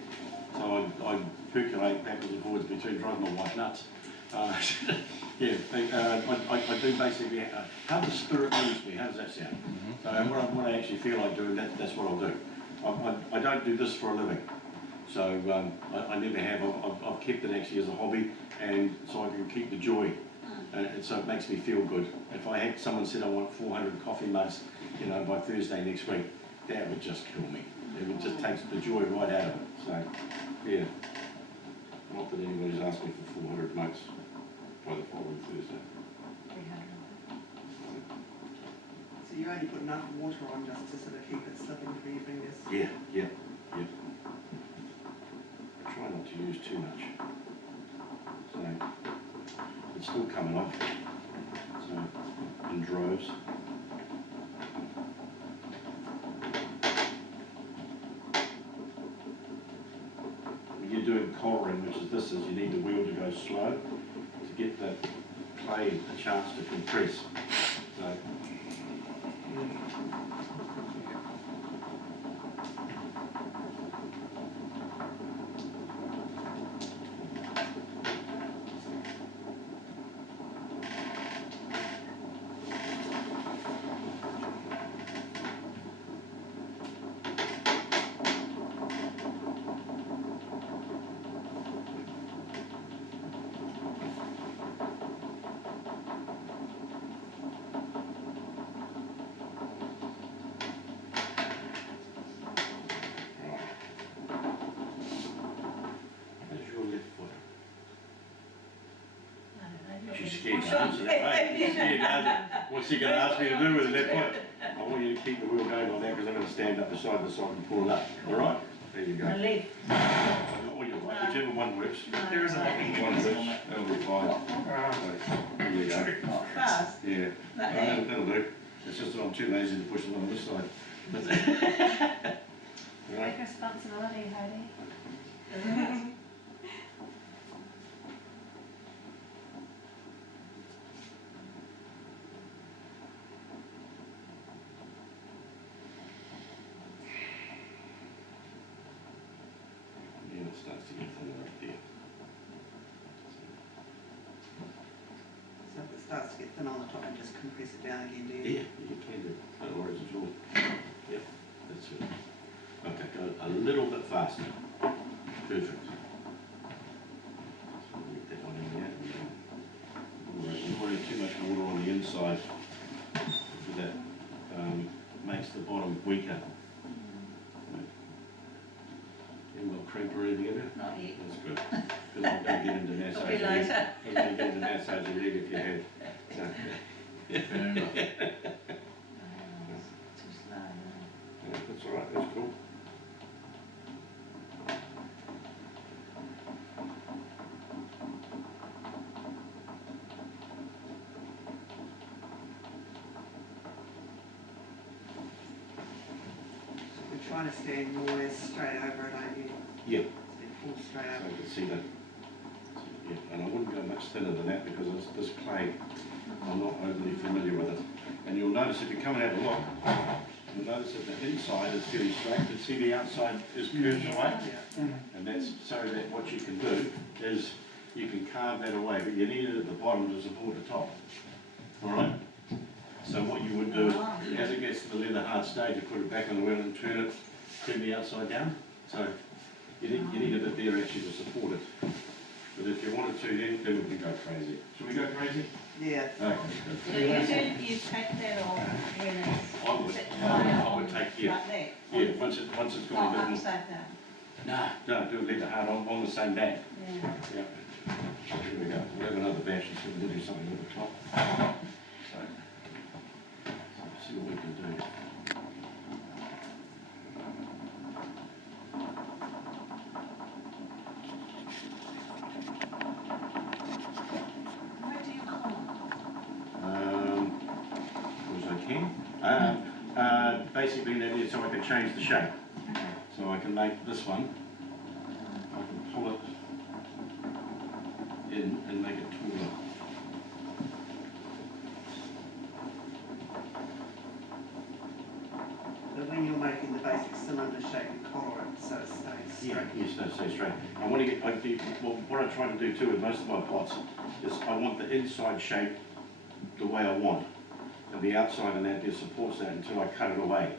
So I percolate backwards and forwards between driving my wife nuts. Yeah, I do basically, how the spirit moves me, how does that sound? So when I actually feel like doing that, that's what I'll do. I don't do this for a living. So I never have, I've kept it actually as a hobby, and so I can keep the joy. And so it makes me feel good. If I had someone said I want 400 coffee mugs, you know, by Thursday next week, that would just kill me. It would just take the joy right out of it. So, yeah. Not that anybody's asked me for 400 mugs by the following Thursday. 300. So you only put enough water on just to sort of keep it slipping through your fingers? Yeah. I try not to use too much. So, it's still coming off. So, in droves. When you're doing collaring, which is this, you need the wheel to go slow to get the clay a chance to compress. So, she's scared to answer that, mate. She's scared to answer. What's he going to ask me to do with the left foot? I want you to keep the wheel going on that because I'm going to stand up beside the side and pull it up. All right? There you go. The left. Or you're right, whichever one works. There is a One works, that'll be fine. So, there you go. Not fast. Yeah, That that'll do. It's just that I'm too lazy to push it on this side. Right. Take responsibility, Heidi. Yeah, it starts to get thinner up there. So if it starts to get thin on the top, you just compress it down again, do you? Yeah, you can do. No worries at all. Yep, that's it. Okay, go a little bit faster. Perfect. So we'll get that one in there. Alright, you don't want too much water on the inside because that makes the bottom weaker. You haven't got cramp or anything in it? Not yet. That's good. Because I'm going to get into massage. It'll be later. I'm going to get into massage your leg if you have. So, Fair enough. Too slow. yeah, that's all right, that's cool. We're trying to stand more or less straight over it, aren't you? Yeah. So you pull straight So over. I can see that. Yeah, and I wouldn't go much thinner than that because this clay, I'm not overly familiar with it. And you'll notice if you're coming out the lock, you'll notice that the inside is fairly straight, but see the outside is curved away? And that's so that what you can do is you can carve that away, but you need it at the bottom to support the top. All right? So what you would do is, as it gets to the leather hard stage, you put it back on the wheel and turn the outside down. So you need a bit there actually to support it. But if you wanted to, then we can go crazy. Should we go crazy? Yeah. Okay, So good. you take that off when it's I would, sit I down would take, yeah, like that. yeah, once it's Not gone a bit more. upside down. No, do it leather hard on the same back. Yeah. Yeah. Here we go. We'll have another bash and see if we can do something at the top. So, see what we can do. Where do you collar? As I can. Basically, that is so I can change the shape. So I can make this one, I can pull it in and make it taller. So when you're making stay straight. I want to get, what I try to do too with most of my pots is I want the inside shape the way I want. And the outside and that just supports that until I cut it away.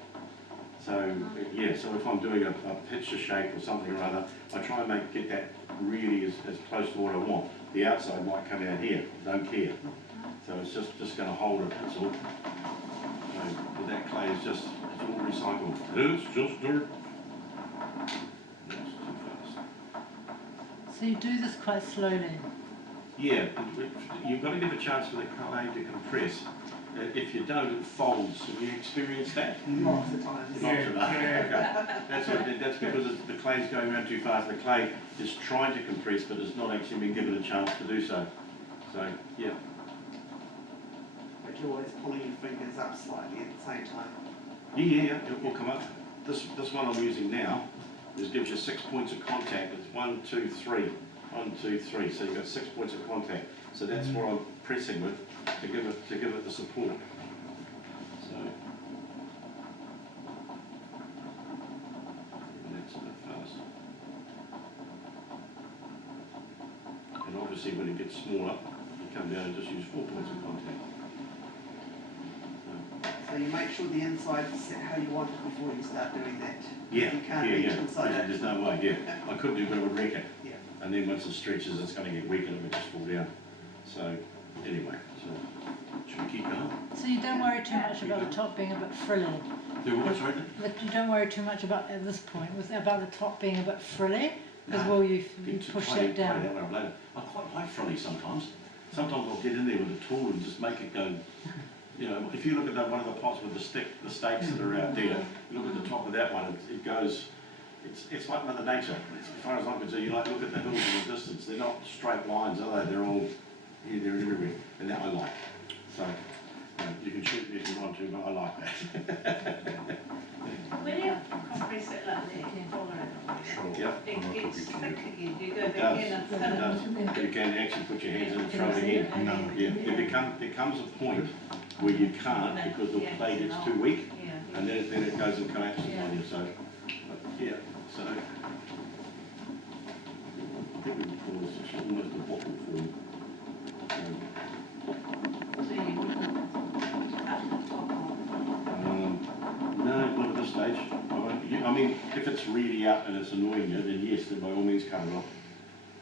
So, yeah, so if I'm doing a picture shape or something or other, I try and get that really as close to what I want. The outside might come out here, don't care. So it's just going to hold it, that's all. So, but that clay is just, it's all recycled. It's just dirt. That's too fast. So you do this quite slowly. Yeah, you've got to give a chance for the clay to compress. If you don't, it folds. Have you experienced that? Lots of times. Lots of that. Okay. That's because the clay's going around too fast. The clay is trying to compress, but it's not actually been given a chance to do so. So, yeah. But you're always pulling your fingers up slightly at the same time. Yeah, it will come up. This one I'm using now, gives you 6 points of contact. It's 1, 2, 3. 1, 2, 3. So you've got 6 points of contact. So that's what I'm pressing with to give it the support. So and that's a bit fast. And obviously when it gets smaller, you come down and just use 4 points of contact. So you make sure the inside's set how you want it before you start doing that. Yeah, You can't reach inside it. There's no way, yeah. I could do, but it would wreck it. Yeah. And then once it stretches, it's going to get weak and it would just fall down. So, anyway, so should we keep going? So you don't worry too much about the top being a bit frilly. Do what, sorry? You don't worry too much about, at this point, about the top being a bit frilly, because No. well, you push that down. I quite like frilly sometimes. Sometimes I'll get in there with a tool and just make it go. You know, if you look at one of the pots with the stakes that are out there, you look at the top of that one, it goes. It's like Mother Nature. As far as I'm concerned, you like look at the hills in the distance. They're not straight lines, are they? They're all here, there, and everywhere, and that I like. So you can shoot me if you want to, but I like that. When you compress it like that, you can follow it. Sure. Yep. It gets thick again, you go It back does. in and It fill it. does. You can actually put your hands in and throw it again. No. Yeah. There comes a point where you can't because the clay gets too weak, Yeah. and then it goes and collapses on you. So, but yeah. So I think we would call this almost a bottle form. So you wouldn't cut the top off. No, not at this stage. I mean, if it's really out and it's annoying you, then yes, then by all means cut it off.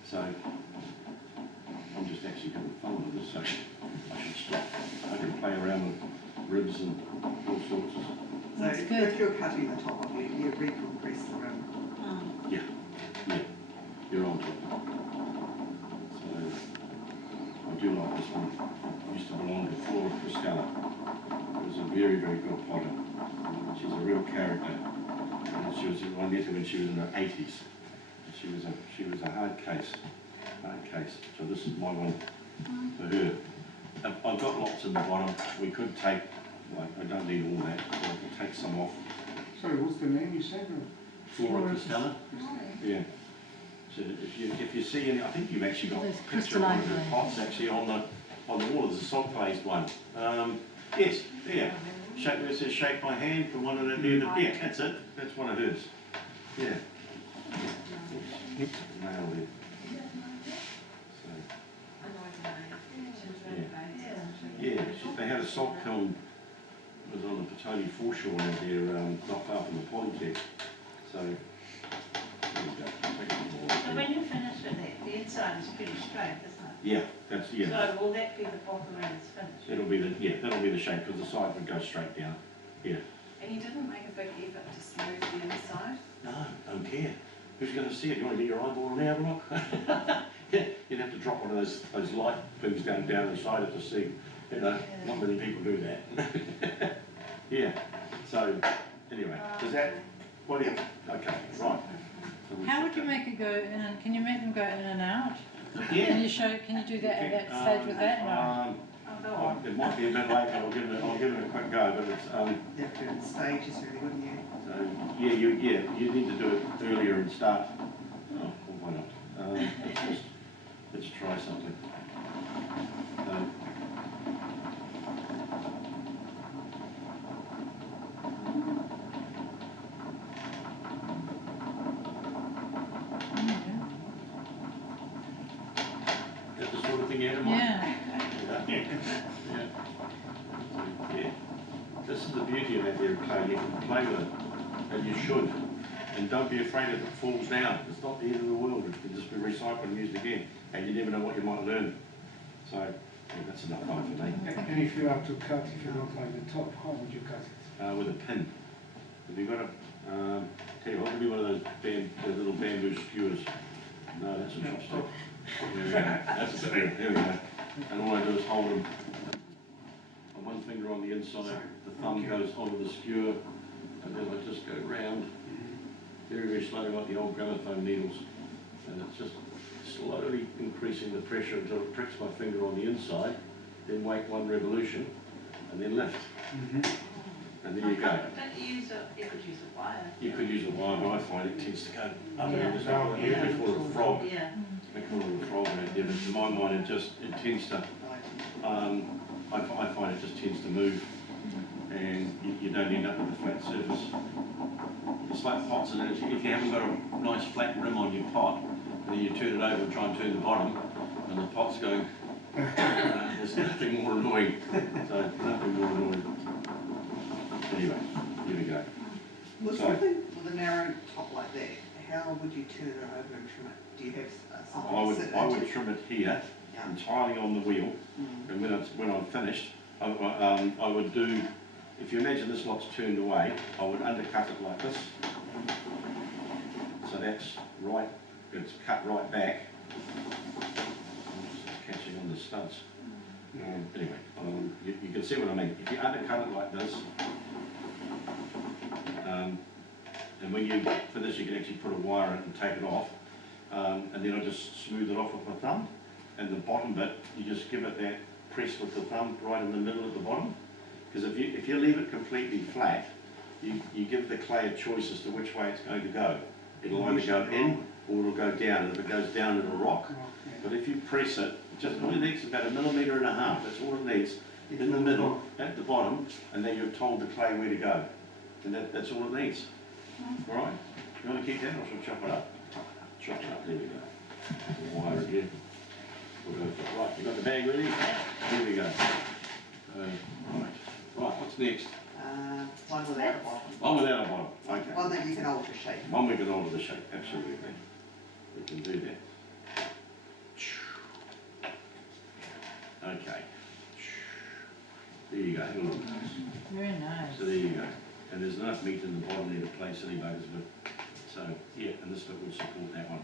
So I'm just actually having fun with this, so I should stop. I can play around with ribs and all sorts of. So That's if good. you're cutting the top of it, you recompress the rim. Yeah, you're on top. So I do like this one. It used to belong to Flora Cristella. It was a very, very good potter. She's a real character. And she was I met her when she was in her 80s. She was a hard case. So this is my one for her. I've got lots in the bottom. We could take, like, I don't need all that, so I can take some off. Sorry, what's the name you said? Flora Cristella. Yeah. So if you see any, I think you've actually got a There's picture of one of the crystalline pots actually on the wall. There's a salt glazed one. Yes, there. Shape where it says shake by hand for one of the yeah, that's it. That's one of hers. Yeah. Oops. Nailed it. So, yeah, they had a salt kiln. It was on the Petone foreshore out there, not far from the Polytech. So, there you go. Take some more. So when you finish with that, the inside is pretty straight, isn't it? Yeah, that's So will that be the bottom when it's finished? That'll be the shape because the side would go straight down. Yeah. And you didn't make a big effort to smooth the inside? No, don't care. Who's going to see it? You want to get your eyeball and have a look? Yeah, you'd have to drop one of those light things down inside it to see. You know, not many people do that. Yeah. So anyway, does that? What do you? Okay, right. So How would you make it go in? Can you make them go in and out? Yeah. Can you do that at that stage with that? No. Go on. It might be a bit late, but I'll give it a quick go. But it's You have to do it in stages really, wouldn't you? so you need to do it earlier and start. Oh, well, why not? Let's try something. looking at, am I? Yeah. Yeah. Yeah. This is the beauty of that there clay, you can play with it, and you should. And don't be afraid if it falls down, it's not the end of the world, it can just be recycled and used again, and you never know what you might learn. So, yeah, that's enough fun for me. And if you have to cut, if you don't like the top, how would you cut it? With a pin. Have you got a, tell you what, give me one of those little bamboo skewers. No, that's a chopstick. There we go, that's a skewer, there we go. And all I do is hold them, one finger on the inside, the thumb goes onto the skewer, and then I just go round, very, very slowly like the old gramophone needles. And it's just slowly increasing the pressure until it pricks my finger on the inside, then wait one revolution, and then lift. And there you go. Don't you use you could use a wire. You could use a wire, but I find it tends to go up Yeah. and just like we call it a frog. Yeah. We call it a frog out there, but to my mind it tends to, I find it just tends to move, and you don't end up with a flat surface. It's like pots, and if you haven't got a nice flat rim on your pot, and then you turn it over and try and turn the bottom, and the pot's going, there's nothing more annoying. So, nothing more annoying. Anyway, here we go. Well, So- something with a narrow top like that, how would you turn it over and trim it? Do you have something to sit I would into? trim it here, Yeah. entirely on the wheel, and when I'm finished, I would do, if you imagine this lot's turned away, I would undercut it like this. So that's right, it's cut right back. I'm just catching on the studs. Anyway, you can see what I mean. If you undercut it like this, and when you, for this you can actually put a wire in and take it off, and then I just smooth it off with my thumb, and the bottom bit, you just give it that press with the thumb right in the middle at the bottom, because if you leave it completely flat, you give the clay a choice as to which way it's going to go. It'll either go in or it'll go down, and if it goes down it'll rock. But if you press it, it only needs about 1.5 millimeters, that's all it needs, in the middle, at the bottom, and then you've told the clay where to go. And that's all it needs. Alright? You want to keep that, or shall I chop it up? Chop it up, there we go. The wire again. We'll go for, right, you got the bag ready? Here we go. Right, what's next? One without a bottom. One without a bottom, okay. One that you can alter shape. One we can alter the shape, absolutely. We can do that. Okay. There you go, hang on. Very nice. So there you go. And there's enough meat in the bottom there to play silly buggers with. So, yeah, and this bit will support that one.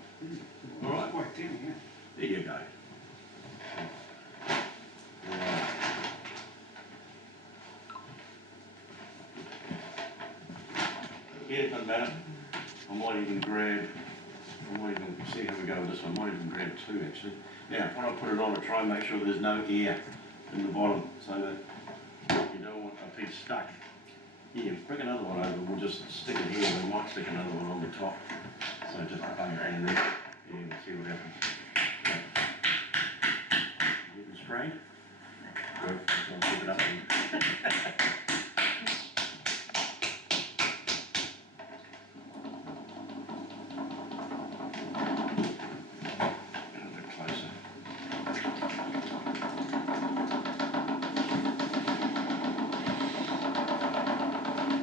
All right. Quite thin, yeah. There you go. Right. Yeah, it doesn't matter. I might even see how we go with this one. I might even grab two actually. Now, when I put it on, I try and make sure there's no air in the bottom so that you don't want a piece stuck. Yeah, bring another one over, we'll just stick it here, we might stick another one on the top. So just bang it in there, yeah, and see what happens. Get it sprayed? Good, so I'll pick it up and... A bit closer.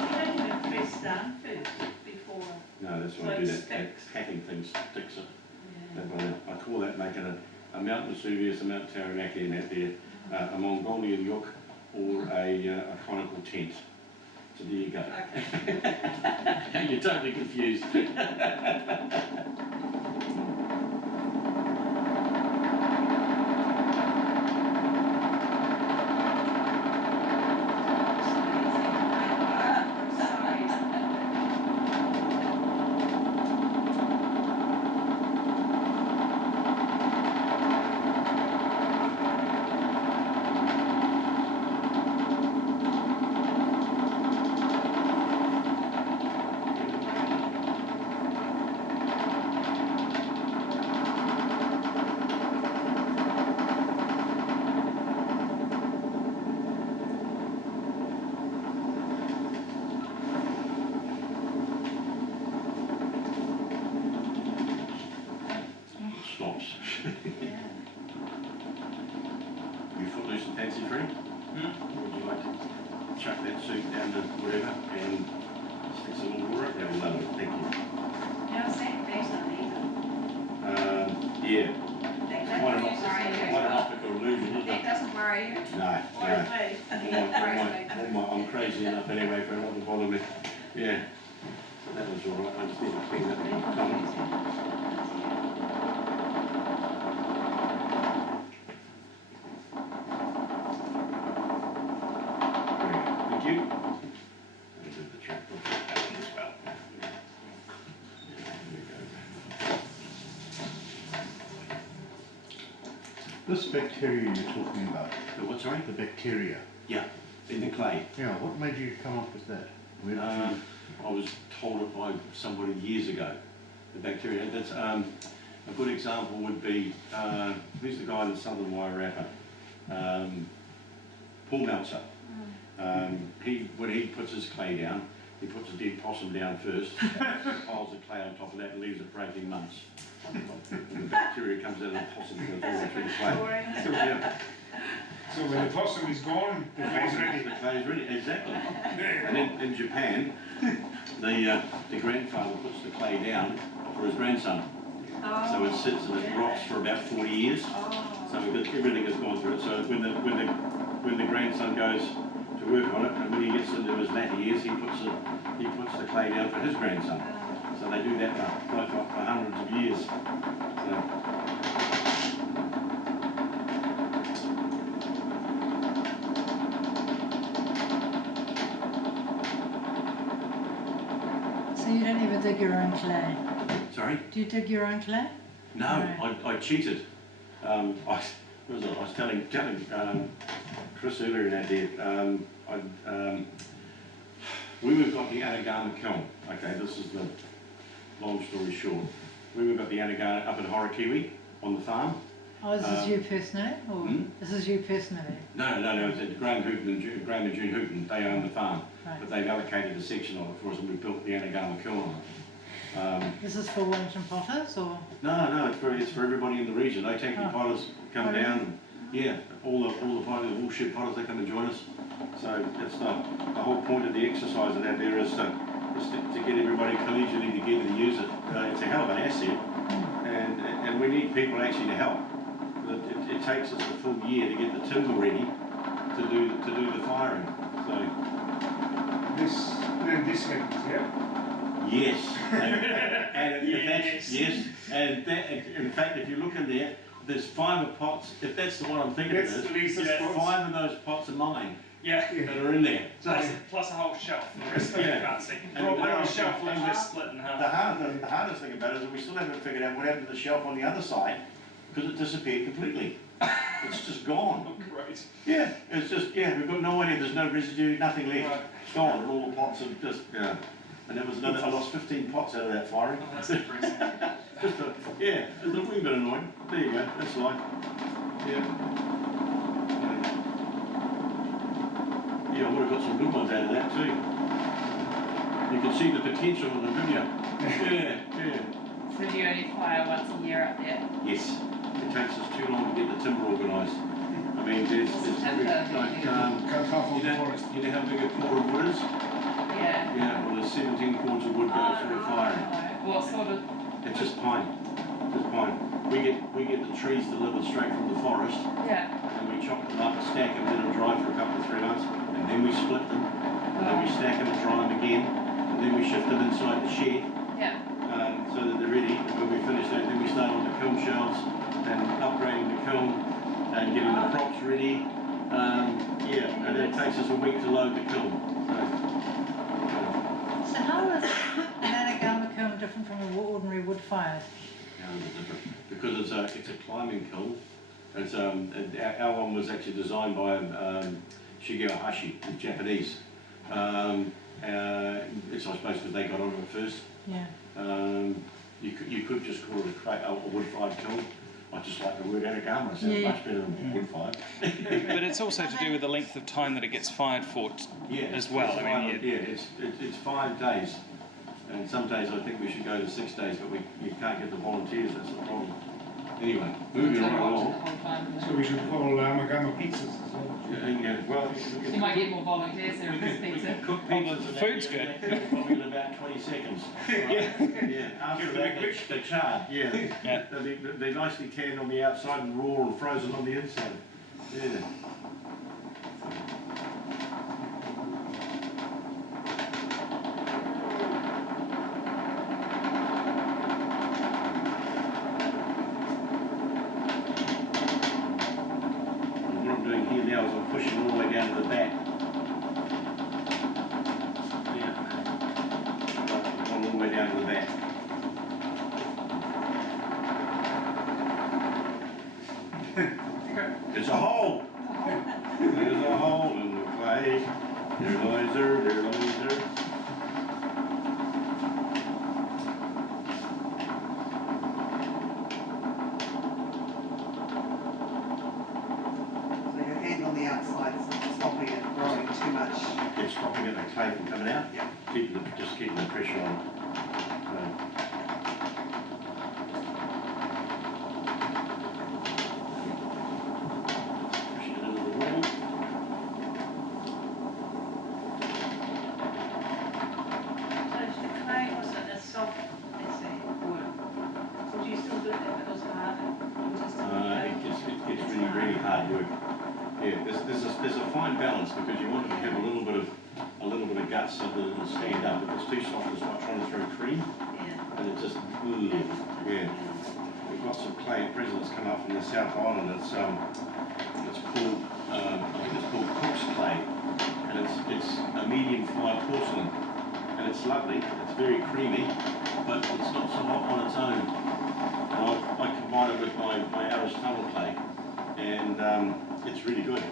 You don't even press down first before. No, that's why I do that packing thing sticks it. Yeah. That way, I call that making a Mount Vesuvius, a Mount Taranaki in that there, a Mongolian yoke, or a conical tent. So there you go. You're totally confused. Stops. You footloose and fancy free? Or would you like to chuck that suit down to whatever and stick some more water up there? Well, lovely, thank you. Now, sandbags are legal. Yeah, That quite doesn't worry you. an optical illusion, isn't That it? doesn't worry you. No, Or no. me. I'm crazy enough anyway for it not to bother me. Yeah. So that was all right. I just need to clean that thing. Thank you. And do the track as well. There we go. This bacteria you're talking about, The what, sorry? the bacteria. Yeah, in the clay. Yeah, what made you come up with that? Where did you? I was told it by somebody years ago. The bacteria. That's a good example would be who's the guy in the Southern Wairarapa? Paul Meltzer. When he puts his clay down, he puts a dead possum down first, piles the clay on top of that, and leaves it breaking months. And the bacteria comes out of the possum and goes all through the clay. Yeah. So when the possum is gone, the clay's ready. The clay is ready, exactly. And in Japan, the grandfather puts the clay down for his grandson. So it sits and it rots for about 40 years. So everything has gone through it. So when the grandson goes to work on it, and when he gets into his latter years, he puts the clay down for his grandson. So they do that for hundreds of years. So you don't ever dig your own clay? Sorry? Do you dig your own clay? No, I cheated. I was telling Chris earlier in that day. We've got the Anagama kiln. Okay, this is the long story short. We've got the Anagama up in Horokiwi on the farm. Oh, is this you personally? Or this is you personally? No, it's Graham and June Hooton, they own the farm. Right. But they've allocated a section of it for us and we built the Anagama kiln on it. This is for Wellington potters or? No, it's for everybody in the region. They take the potters, come Oh, really? down, and, yeah, all the potters, all ship potters, they come and join us. So that's the whole point of the exercise in that there is to get everybody collegially together to use it. It's a hell of an asset, and we need people actually to help. It takes us a full year to get the timber ready to do the firing. So This happens, yeah? yes, and in fact, if you look in there, there's 5 of pots. If that's the one I'm thinking That's of, the Lisa's pots. 5 of those pots are mine Yeah. that are in there. So Plus a whole shelf. The rest of it Yeah. you can't see. And Well, the one rest- shelf literally and split in the half. hardest thing about it is that we still haven't figured out what happened to the shelf on the other side because it disappeared completely. It's just gone. Great. Yeah, it's just, we've got no idea, there's no residue, nothing left. Right. Gone, and all the pots have just, And there was another, I lost 15 pots out of that firing. Oh, that's depressing. Just it's a wee bit annoying. There you go, that's life. Yeah, I would have got some good ones out of that too. You can see the potential in the video. Yeah. So do you only fire once a year up there? Yes, it takes us too long to get the timber organised. I mean, there's probably, like, Cut half of the forest. you know how big a cord of wood is? Yeah. Yeah, well, there's 17 cords of wood go through a firing. What sort of? It's just pine. Just pine. We get the trees delivered straight from the forest, Yeah. and we chop them up, stack them, let them dry for a couple of 3 months, and then we split them, and then we stack them and dry them again, and then we shift them inside the shed, Yeah. so that they're ready. And when we finish that, then we start on the kiln shelves and upgrading the kiln and getting the props ready. And then it takes us a week to load the kiln. So how is an Anagama kiln different from an ordinary wood fire? Because it's a climbing kiln. It's and our one was actually designed by Shigeo Hashi, the Japanese. It's I suppose because they got on it first. Yeah. You could just call it a wood-fired kiln. I just like the word Anagama. It sounds much better than wood-fired. But it's also to do with the length of time that it gets fired for as well. I mean, it's 5 days. And some days I think we should go to 6 days, but you can't get the volunteers, that's the problem. Anyway, moving right Watch it along. the whole time. So we should call Magama Pizzas as well. Yeah, well, You might get more volunteers there if there's pizza. cook Oh, pizzas. the food's good. Probably in about 20 seconds. Yeah, after that, they charred, yeah. Yeah. They're nicely tanned on the outside and raw and frozen on the inside. Yeah. And what I'm doing here now is I'm pushing all the way down to the back. Yeah. All the way down to the back. It's a hole. There's a hole in the clay. Dear Lizer, dear Lizer. So your hand on the outside is stopping it growing too much. It's stopping it, the clay from coming out. Yeah. Just keeping the pressure on it. Pushing it into the wall. So if the clay wasn't as soft, let's say, would you still do it if it was harder? Or just It gets really hard work. Yeah, there's a fine balance because you want it to have a little bit of guts so that it'll stand up. If it's too soft, it's like trying to throw cream, Yeah. and it just, yeah. We've got some clay at present that's come up from the South Island. It's called, I think it's called Cook's clay, and it's a medium fine porcelain, and it's lovely. It's very creamy, but it's not so hot on its own. And I combine it with my Irish tunnel clay, and it's really good.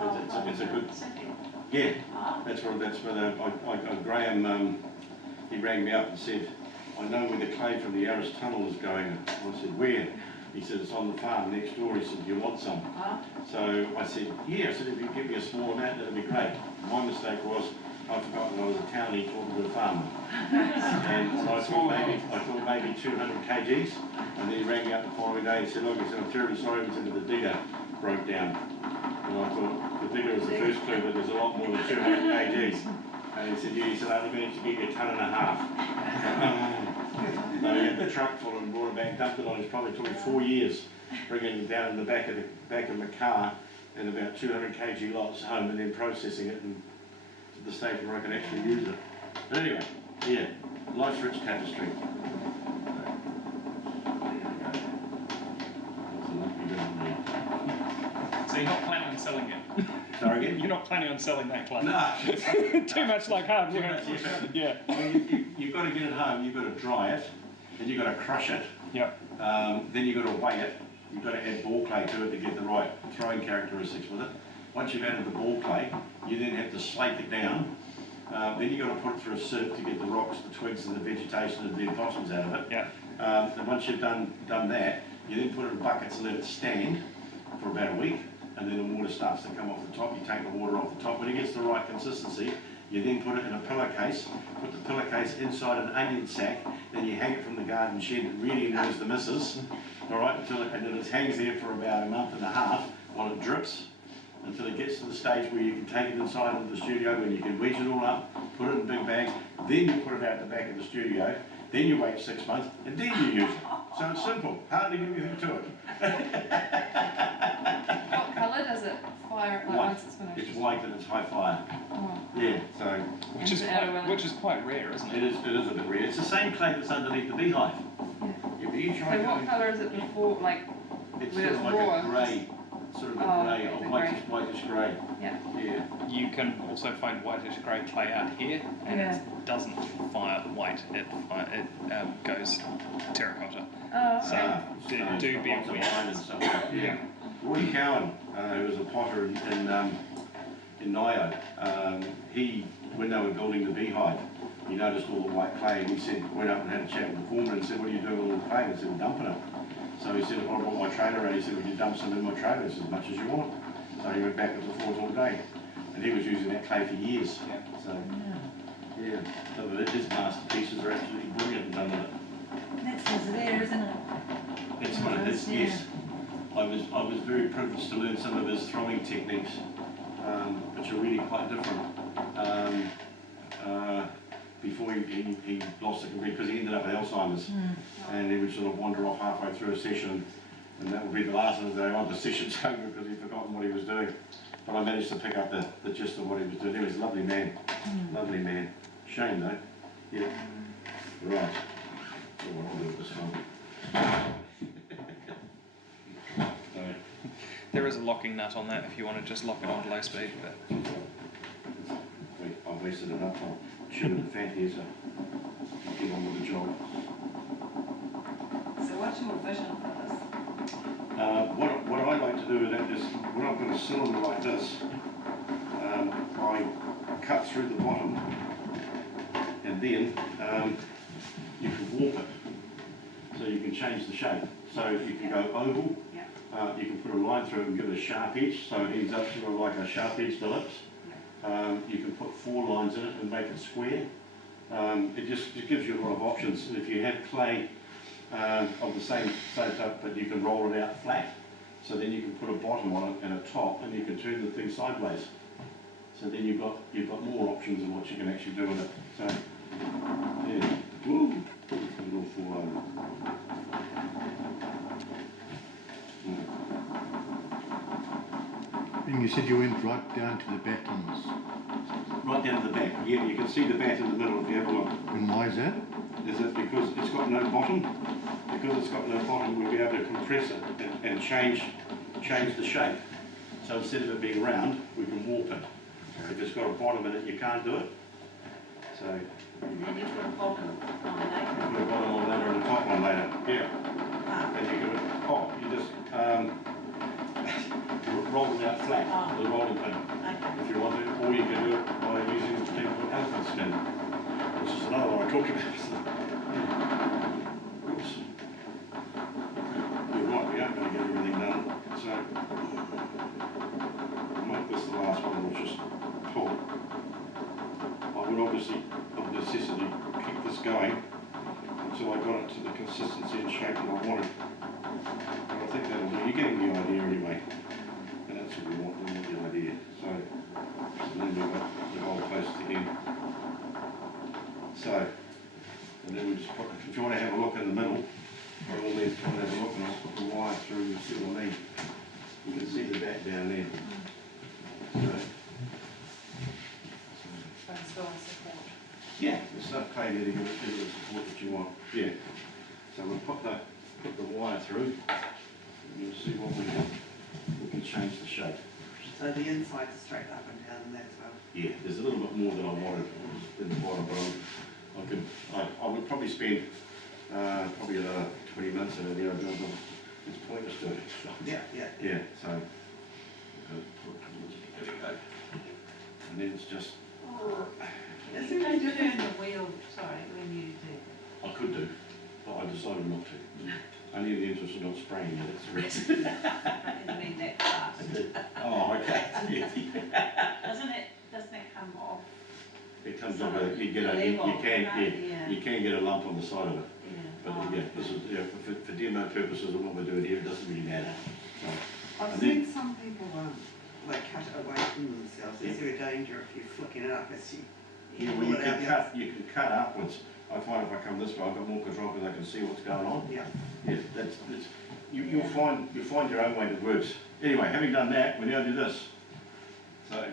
It's a good. Yeah, that's where Graham, he rang me up and said, I know where the clay from the Irish tunnel is going. I said, where? He said, it's on the farm next door. He said, do you want some? So I said, yeah. I said, if you give me a small amount, that'd be great. My mistake was, I forgot that I was a townie talking to a farmer. And so I thought maybe 200 kgs. And then he rang me up the following day and said, look, he said, I'm terribly sorry. He said, the digger broke down. And I thought, the digger was the first clue that there's a lot more than 200 kgs. And he said, yeah, he said, I only managed to get you 1.5 tons. So he had the truck full and brought it back, dumped it on. It's probably took him 4 years bringing it down in the back of the car in about 200 kg lots home and then processing it and to the stage where I can actually use it. But anyway, yeah, life's rich tapestry. So you're not planning on selling it? Sorry again? You're not planning on selling that clay? No. Too much like hard Too work. much effort. Yeah. Well, you've got to get it home, you've got to dry it, then you've got to crush it, Yep. then you've got to weigh it, you've got to add ball clay to it to get the right throwing characteristics with it. Once you've added the ball clay, you then have to slate it down, then you've got to put it through a sieve to get the rocks, the twigs and the vegetation and the bottoms out of it. Yeah. And once you've done that, you then put it in buckets and let it stand for about a week, and then the water starts to come off the top. You take the water off the top. When it gets the right consistency, you then put it in a pillowcase, put the pillowcase inside an onion sack, then you hang it from the garden shed. It really annoys the missus, all right, and then it hangs there for about 1.5 months while it drips, until it gets to the stage where you can take it inside into the studio, when you can wedge it all up, put it in big bags, then you put it out the back of the studio, then you wait 6 months, and then you use it. So it's simple, hardly anything to it. What colour does it fire like White. once it's finished? It's white and it's high fire. Oh. Yeah, so Which is quite rare, isn't it it? is a bit rare. It's the same clay that's underneath the beehive. Yeah. If you try So what going, colour is it before, like, it's when sort it's of like raw? a grey, sort of a Oh, grey, okay, or the whitish grey. Yeah. Yeah. You can also find whitish grey clay out here, and Yeah. it doesn't fire white. It goes terracotta. Oh, So okay. do be Lots of aware. iron and stuff. Yeah. Roy Cowan, who was a potter in Nio, he, when they were building the beehive, he noticed all the white clay, and he said, went up and had a chat with the foreman and said, what are you doing with all the clay? And he said, we're dumping it. So he said, well, I brought my trailer, and he said, would you dump some in my trailer? He said, as much as you want. So he went backwards and forwards all day. And he was using that clay for years. Yeah. So, yeah. So his masterpieces are absolutely brilliant and done with it. That's what's there, isn't it? It's one of was, yeah. yes, I was very privileged to learn some of his throwing techniques, which are really quite different. Before he lost it because he ended up with Alzheimer's, and he would sort of wander off halfway through a session, and that would be the last of the day on the session's over because he'd forgotten what he was doing. But I managed to pick up the gist of what he was doing. He was a lovely man, lovely man. Shame though. Yeah. Right. So what I'll do with this one. There is a locking nut on that if you want to just lock it on low speed. But Wait, I've wasted enough time. Chewing the fat here, so get on with the job. So what's your vision for this? What I like to do with that is, when I've got a cylinder like this, I cut through the bottom, and then you can warp it, so you can change the shape. So you can go oval, you can put a line through it and give it a sharp edge, so it ends up sort of like a sharp edged ellipse. You can put 4 lines in it and make it square. It gives you a lot of options. If you have clay of the same type, but you can roll it out flat. So then you can put a bottom on it and a top, and you can turn the thing sideways. So then you've got more options of what you can actually do with it. So yeah, woo, a little fall over. And you said you went right down to the battens. Right down to the back. Yeah, you can see the bat in the middle if you have a look. And why is that? Is it because it's got no bottom? Because it's got no bottom, we'll be able to compress it and change the shape. So instead of it being round, we can warp it. If it's got a bottom in it, you can't do it. So And then you put a bottom on later. put a bottom on later and a top on later. Yeah. And you can, you just roll it out flat with a rolling pin if you want to, or you can do it by using a particular elephant skin, which is another one I talk about. Oops. You're right, we aren't going to get everything done. So I'll make this the last one, we'll just pull. I would obviously, of necessity, keep this going until I got it to the consistency and shape that I wanted. But I think that'll do. You're getting the idea anyway. And that's what we want the idea. So then we've got the whole post again. So, and then we just put, if you want to have a look in the middle, by all means come and have a look, and I'll put the wire through, you see what I mean. You can see the back down there. So, yeah, there's enough clay there to give it the support that you want. Yeah. So we'll put the wire through, and you'll see what we can change the shape. So the inside is straight up and down and that as well. Yeah, there's a little bit more than I wanted in the bottom, but I would probably spend probably another 20 minutes in it. You know, it's pointless doing it. Yeah. Yeah, so there we go. And then it's just. Is it going to turn the wheel, sorry, when you do I could do, but I decided not to. Only in the interest of not spraying it, that's the reason. I didn't mean that fast. Oh, okay. Doesn't it come off? It comes off, you can get a lump on the side of it. Yeah. But yeah, this is, for demo purposes of what we're doing here, it doesn't really matter. So, I've and seen then- some people like cut it away from themselves. Is there a danger if you're flicking it up as you Yeah, well, you can cut upwards. I find if I come this way, I've got more control because I can see what's going on. Yeah. Yeah, you'll find your own way that works. Anyway, having done that, we now do this. So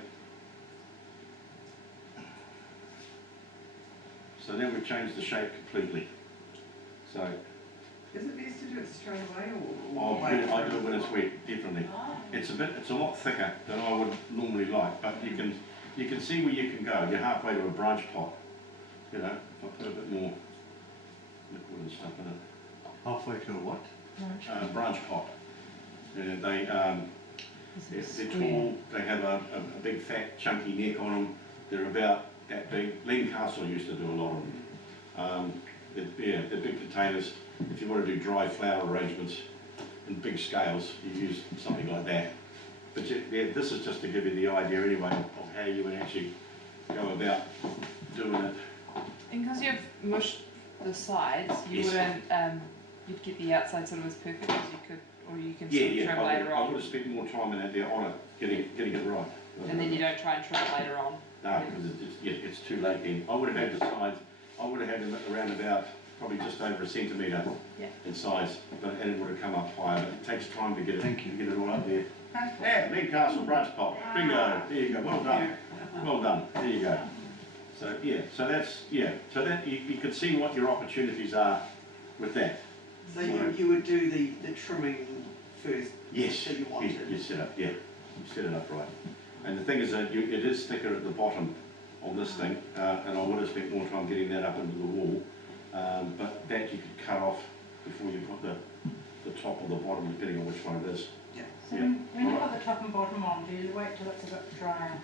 now we've changed the shape completely. So Is it best to do it straight away I'll or do it, I do it when it's wet, definitely. It's a lot thicker than I would normally like, but you can see where you can go. You're halfway to a branch pot. You know, if I put a bit more liquid and stuff in it. Halfway to a what? Branch pot. Yeah, they're tall, they have a big fat chunky neck on them. They're about that big. Len Castle used to do a lot of them. They're big containers. If you want to do dry flower arrangements in big scales, you use something like that. But yeah, this is just to give you the idea anyway of how you would actually go about doing it. And because you've mushed the sides, you Yes. wouldn't you'd get the outside sort of as perfect as you could, or you can Yeah, sort of yeah, trim I later would on, have spent more time in that there on it, getting it right. and then you don't try and trim it later on. No, because it's too late then. I would have had the sides, I would have had them around about probably just over a centimetre Yeah. in size, and it would have come up higher, but it takes time to get it, Thank you. to get it all up there. Yeah, Newcastle brush pop, bingo, there you go, well done, well done, there you go. So, yeah, so that, you can see what your opportunities are with that. So you would do the trimming first? Yes, That you wanted? you set up, yeah, you set it up right. And the thing is that it is thicker at the bottom on this thing, and I would have spent more time getting that up into the wall, but that you could cut off before you put the top or the bottom, depending on which one it is. So Yeah. when you put the top and bottom on, do you wait till it's a bit drier?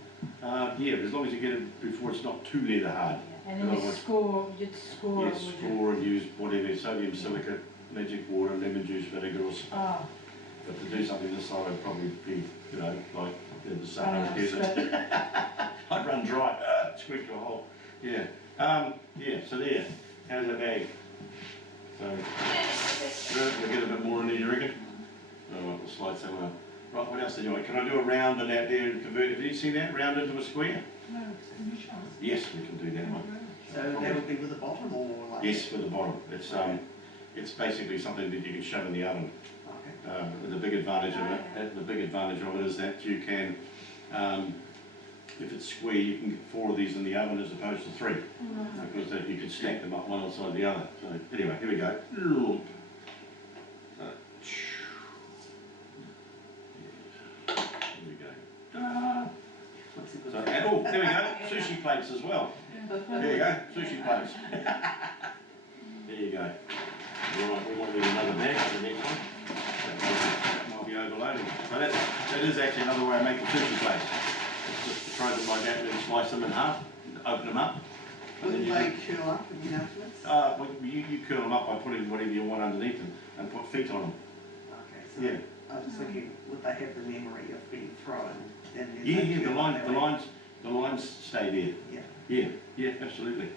Yeah, as long as you get it before it's not too leather hard. And then Otherwise- you'd score Yes, it, would you? score and use whatever, sodium silicate, magic water, lemon juice, vinegar or something. Oh, But to do something this size would probably be, you know, like in the Sahara running out of desert. spit. I'd run dry, squeak to a hole. Yeah. Yeah, so there. How's that bag? So, we'll get a bit more in there, you reckon? Oh, we'll slide somewhere. Right, what else did you want? Can I do a round and out there and convert it? Have you seen that? Round into a square? No, can you show us? Yes, we can do that one. So that would be with the bottom or like? Yes, for the bottom. It's basically something that you can shove in the oven. Okay. The big advantage of it is that you can, if it's square, you can get 4 of these in the oven as opposed to 3, because you can stack them up one on side the other. So anyway, here we go. Here we go. What's it So, and, oh, there we go. Sushi plates as well. There you go. Sushi plates. There you go. Right, we might need another bag for the next one. That might be overloading. So that is actually another way of making sushi plates. It's just to throw them like that and then slice them in half, open them up. And then Wouldn't you they curl up and afterwards? well, you curl them up by putting whatever you want underneath them and put feet on them. Okay, so Yeah. I was just thinking, would they have the memory of being thrown? And then Yeah, they yeah, curl up that way? the lines stay there. Yeah. Yeah, absolutely.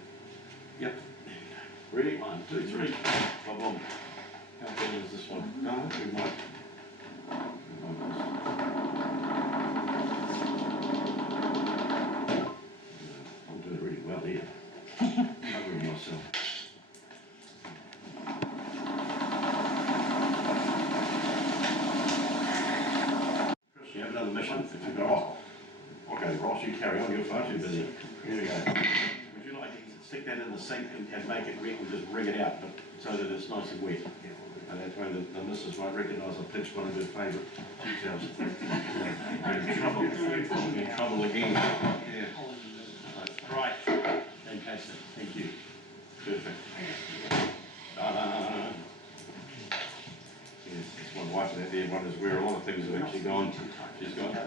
Yep. Ready? 1, 2, 3. Bob, bob. How big is this one? No, we might. I'm doing really well here. Covering myself. Chris, you have another mission if you go off. Okay, Ross, you carry on, you're far too busy. Here we go. Would you like to stick that in the sink and make it wet and just wring it out, but so that it's nice and wet? And that way the missus won't recognise I pinched one of her favourite details. We're in trouble again. Yeah. Right. Fantastic. Thank you. Perfect. Yes, that's my wife and that there one is where a lot of things have actually gone.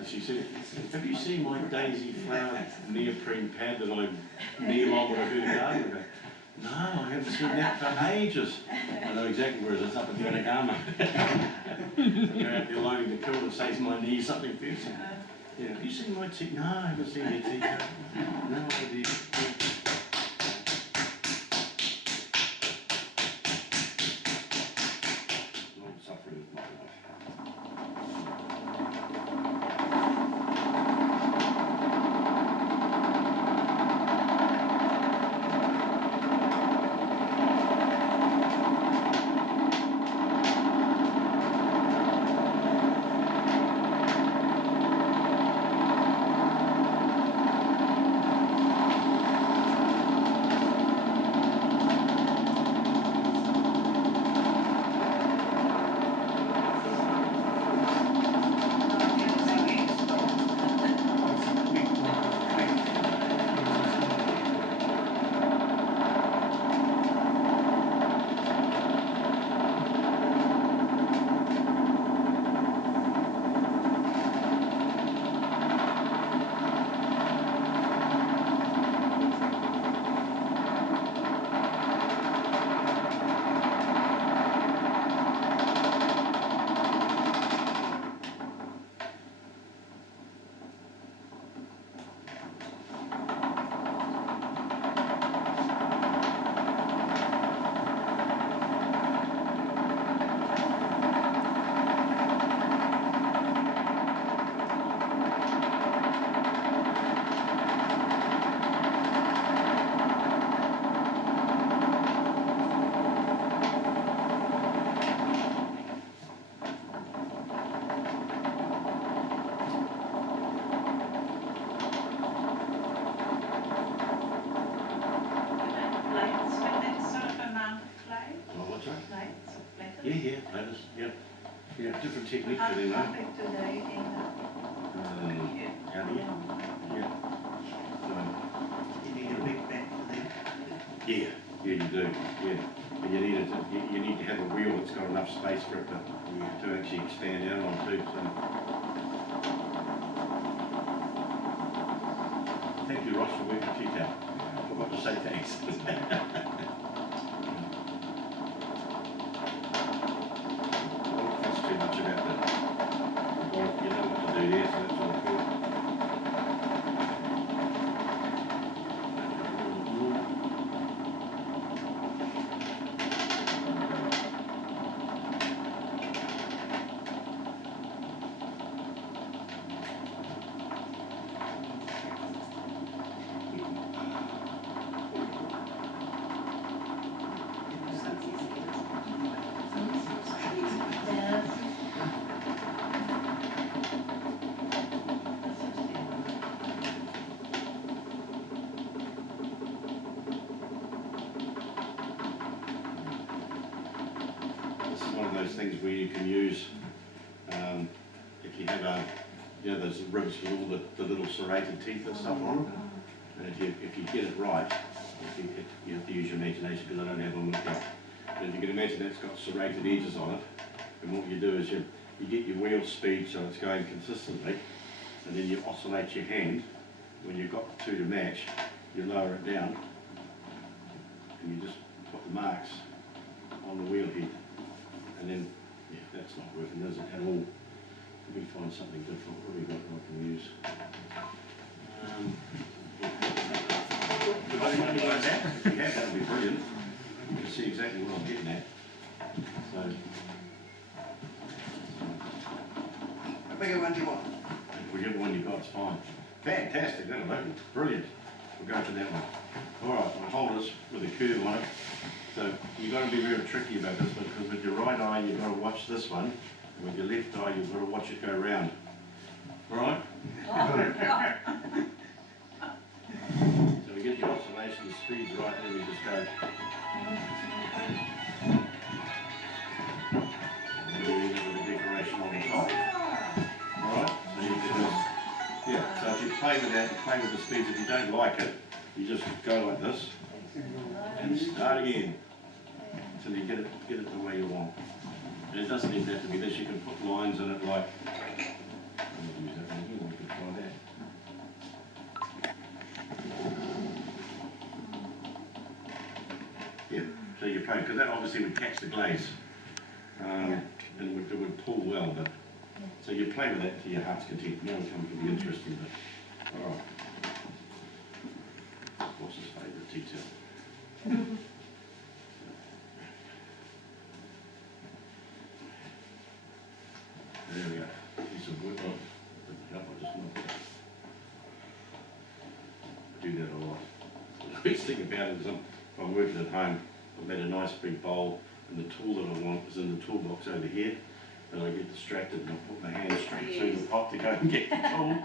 She said, have you seen my daisy flower neoprene pad that I kneel on when I do the garden? I go, no, I haven't seen that for ages. I know exactly where it is, up in Yanagama. You're out there loading the kill and saves my knee something fierce. Yeah, have you seen my teeth? No, I haven't seen your teeth. No idea. Long suffering is my life. lattice, yep. Yeah, different technique How for them, how though. big do they end up? Out here, yeah. You need a big back for them. Yeah, yeah, you do, yeah. And you need it to, you need to have a wheel that's got enough space for it to actually expand out on too, so. Thank you, Ross, for working your teeth out. I forgot to say thanks. Don't fuss too much about the bolt, you know what to do there, so that's all good. This is one of those things where you can use, if you have you know, those ribs with all the little serrated teeth and stuff on them. And if you get it right, you have to use your imagination because I don't have one with that. But if you can imagine that's got serrated edges on it, and what you do is you get your wheel speed so it's going consistently, and then you oscillate your hand. When you've got the two to match, you lower it down, and you just put the marks on the wheel head. And then, yeah, that's not working, does it, at all? Let me find something different. What have we got that I can use? Could I do something like that? If you have, that would be brilliant. You can see exactly what I'm getting at. So, A bigger one do you want? whichever one you've got is fine. Fantastic, that'll do. Brilliant. We'll go for that one. All right, I'll hold this with a curve on it. So you've got to be very tricky about this one because with your right eye you've got to watch this one, and with your left eye you've got to watch it go round. All right? So we get the oscillation, the speeds right, and we just go. And we end it with a decoration on the top. All right? So you can just, yeah. So if you play with that, play with the speeds. If you don't like it, you just go like this and start again. Until you get it the way you want. And it doesn't even have to be this, you can put lines in it like, I'm going to use that one here, we can try that. Yeah, so you play, because that obviously would catch the glaze. And it would pull well, but, so you play with that to your heart's content. Now it comes to the interesting bit. Alright. What's his favourite detail? There we go. Piece of wood. I just knocked it. I do that a lot. The best thing about it is if I'm working at home, I've made a nice big bowl, and the tool that I want is in the toolbox over here, and I get distracted and I put my hand straight through the pot to go and get the tool.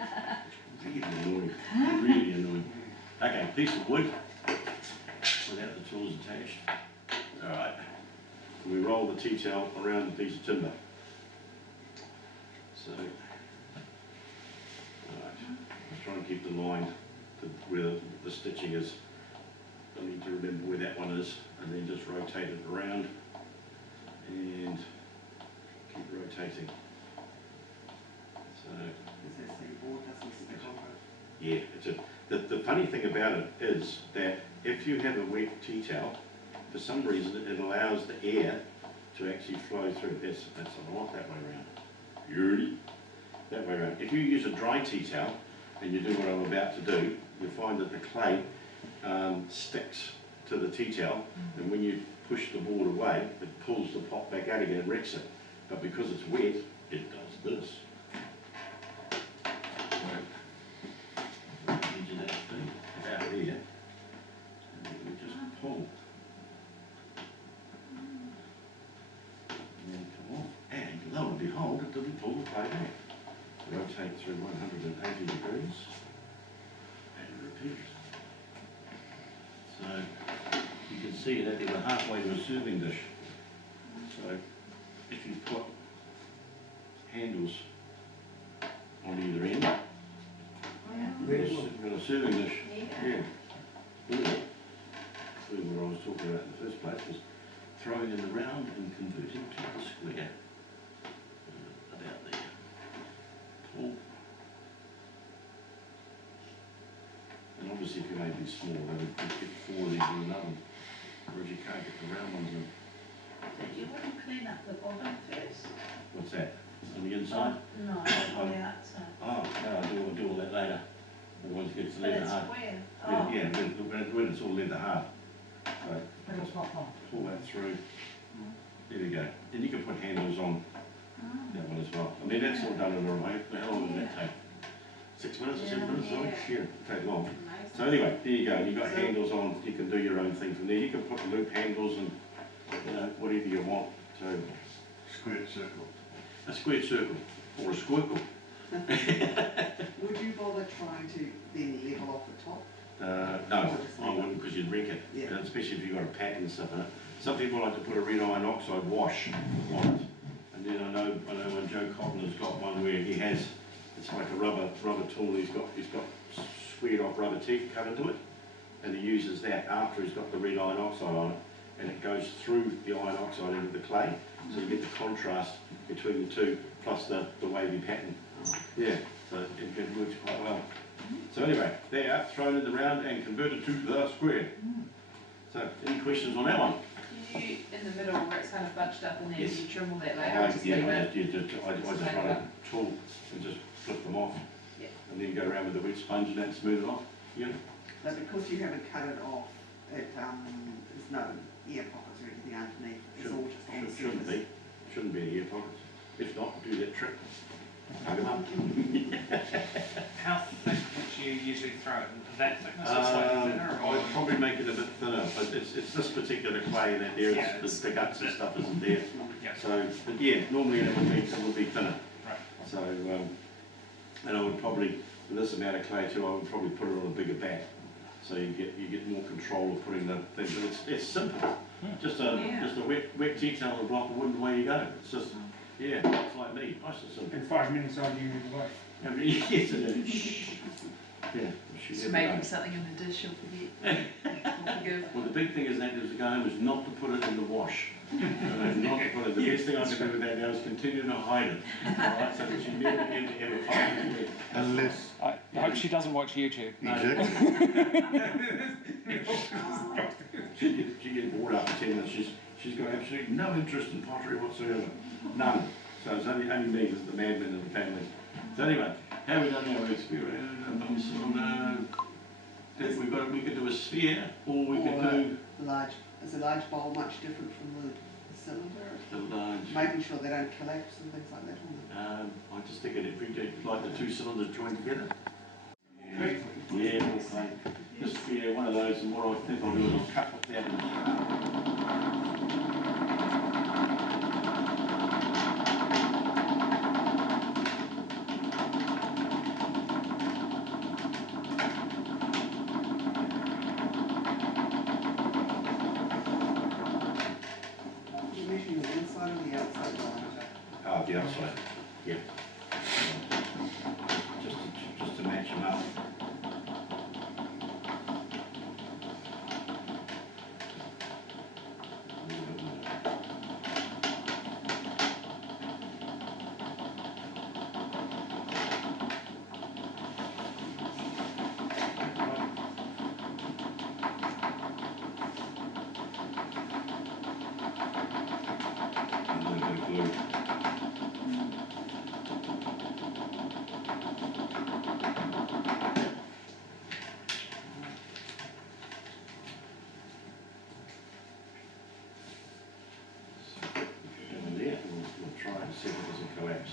It's really annoying. Really annoying. Okay, piece of wood without the tools attached. Alright. We roll the tea towel around the piece of timber. So, alright, I'll try and keep the line to where the stitching is. I need to remember where that one is, and then just rotate it around and keep rotating. So, Is that so your board doesn't stick on it? yeah, the funny thing about it is that if you have a wet tea towel, for some reason it allows the air to actually flow through. That's a lot that way around. That way around. If you use a dry tea towel and you do what I'm about to do, you'll find that the clay sticks to the tea towel, and when you push the board away, it pulls the pot back out again and wrecks it. But because it's wet, it does this. So, edge of that thing about here, and then we just pull. And then come off. And lo and behold, it didn't pull the clay back. Rotate through 180 degrees and repeat. So you can see that we're halfway to a serving dish. So if you put handles on either end, with a serving dish, yeah. So what I was talking about in the first place was throwing in the round and converting to the square. About there. Pull. And obviously if you made these small, then you could get 4 of these in an oven, whereas you can't get the round ones in. So you wouldn't clean up the bottom first? What's that? On the inside? No, on the outside. Oh, no, I'll do all that later. Once it gets But leather it's hard. square. Yeah, when it's all leather hard. So, But it's not long. pull that through. There we go. Then you can put handles on that one as well. I mean, that's all done in a way. How long does that take? 6 minutes or 7 minutes? Sorry? Yeah, it'll take long. So anyway, there you go. You've got handles on. You can do your own thing from there. You can put loop handles and, you know, whatever you want. So, Squared circle. a squared circle or a squircle. Would you bother trying to then level off the top? No, I wouldn't, because you'd wreck it, Yeah. and especially if you've got a pack and stuff in it. Some people like to put a red iron oxide wash on it, and then I know when Joe Cotton has got one where he has, it's like a rubber tool. He's got squared off rubber teeth cut into it, and he uses that after he's got the red iron oxide on it, and it goes through the iron oxide into the clay, so you get the contrast between the two plus the wavy pattern. Yeah, so it works quite well. So anyway, they are thrown in the round and converted to the square. So, any questions on that one? Do you, in the middle where it's kind of bunched up in there, Yes. do you trim all that later? Or just leave it? I just run a tool and just flip them off. Yeah. And then go around with the wet sponge and that, smooth it off. Yeah. But because you haven't cut it off, there's no ear pockets or anything underneath, it's all just on the Shouldn't surface. be. Shouldn't be any ear pockets. If not, do that trick. Hug 'em up. How thick would you usually throw it? That thickness or slightly thinner? Or? I'd probably make it a bit thinner, but it's this particular clay that there, Yeah, the guts and stuff isn't there. Yeah. So, but yeah, normally it would be thinner. Right. So, and I would probably, with this amount of clay too, I would probably put it on a bigger bat. So you get more control of putting the thing, but it's simple. Just a wet detail on a block of wood and away you go. It's just, yeah, it's like me, nice and simple. In 5 minutes arguing with the wife. I mean, yes it is. Yeah. she Just never making knows. something in the dish, you'll forget. You'll forgive. Well, the big thing is that is the game is not to put it in the wash. Not to put it. The best thing I can do with that now is continue to hide it. Alright, so that she never ever finds it. Unless, I hope she doesn't watch YouTube. exactly. She gets bored after 10 minutes. She's got absolutely no interest in pottery whatsoever. None. So it's only me that's the madman of the family. So anyway, how have we done our experience? We could do a sphere, or we could do Is a large bowl much different from the cylinder? the large. Making sure they don't collapse and things like that. I just think if we do like the 2 cylinders joined together. Yeah, okay. Just one of those, and what I think I'll do is I'll cut up that. You're measuring the inside or the outside bowl? The outside, yeah. Just to match them up. And a little bit of glue. And there, we'll try and see if it doesn't collapse.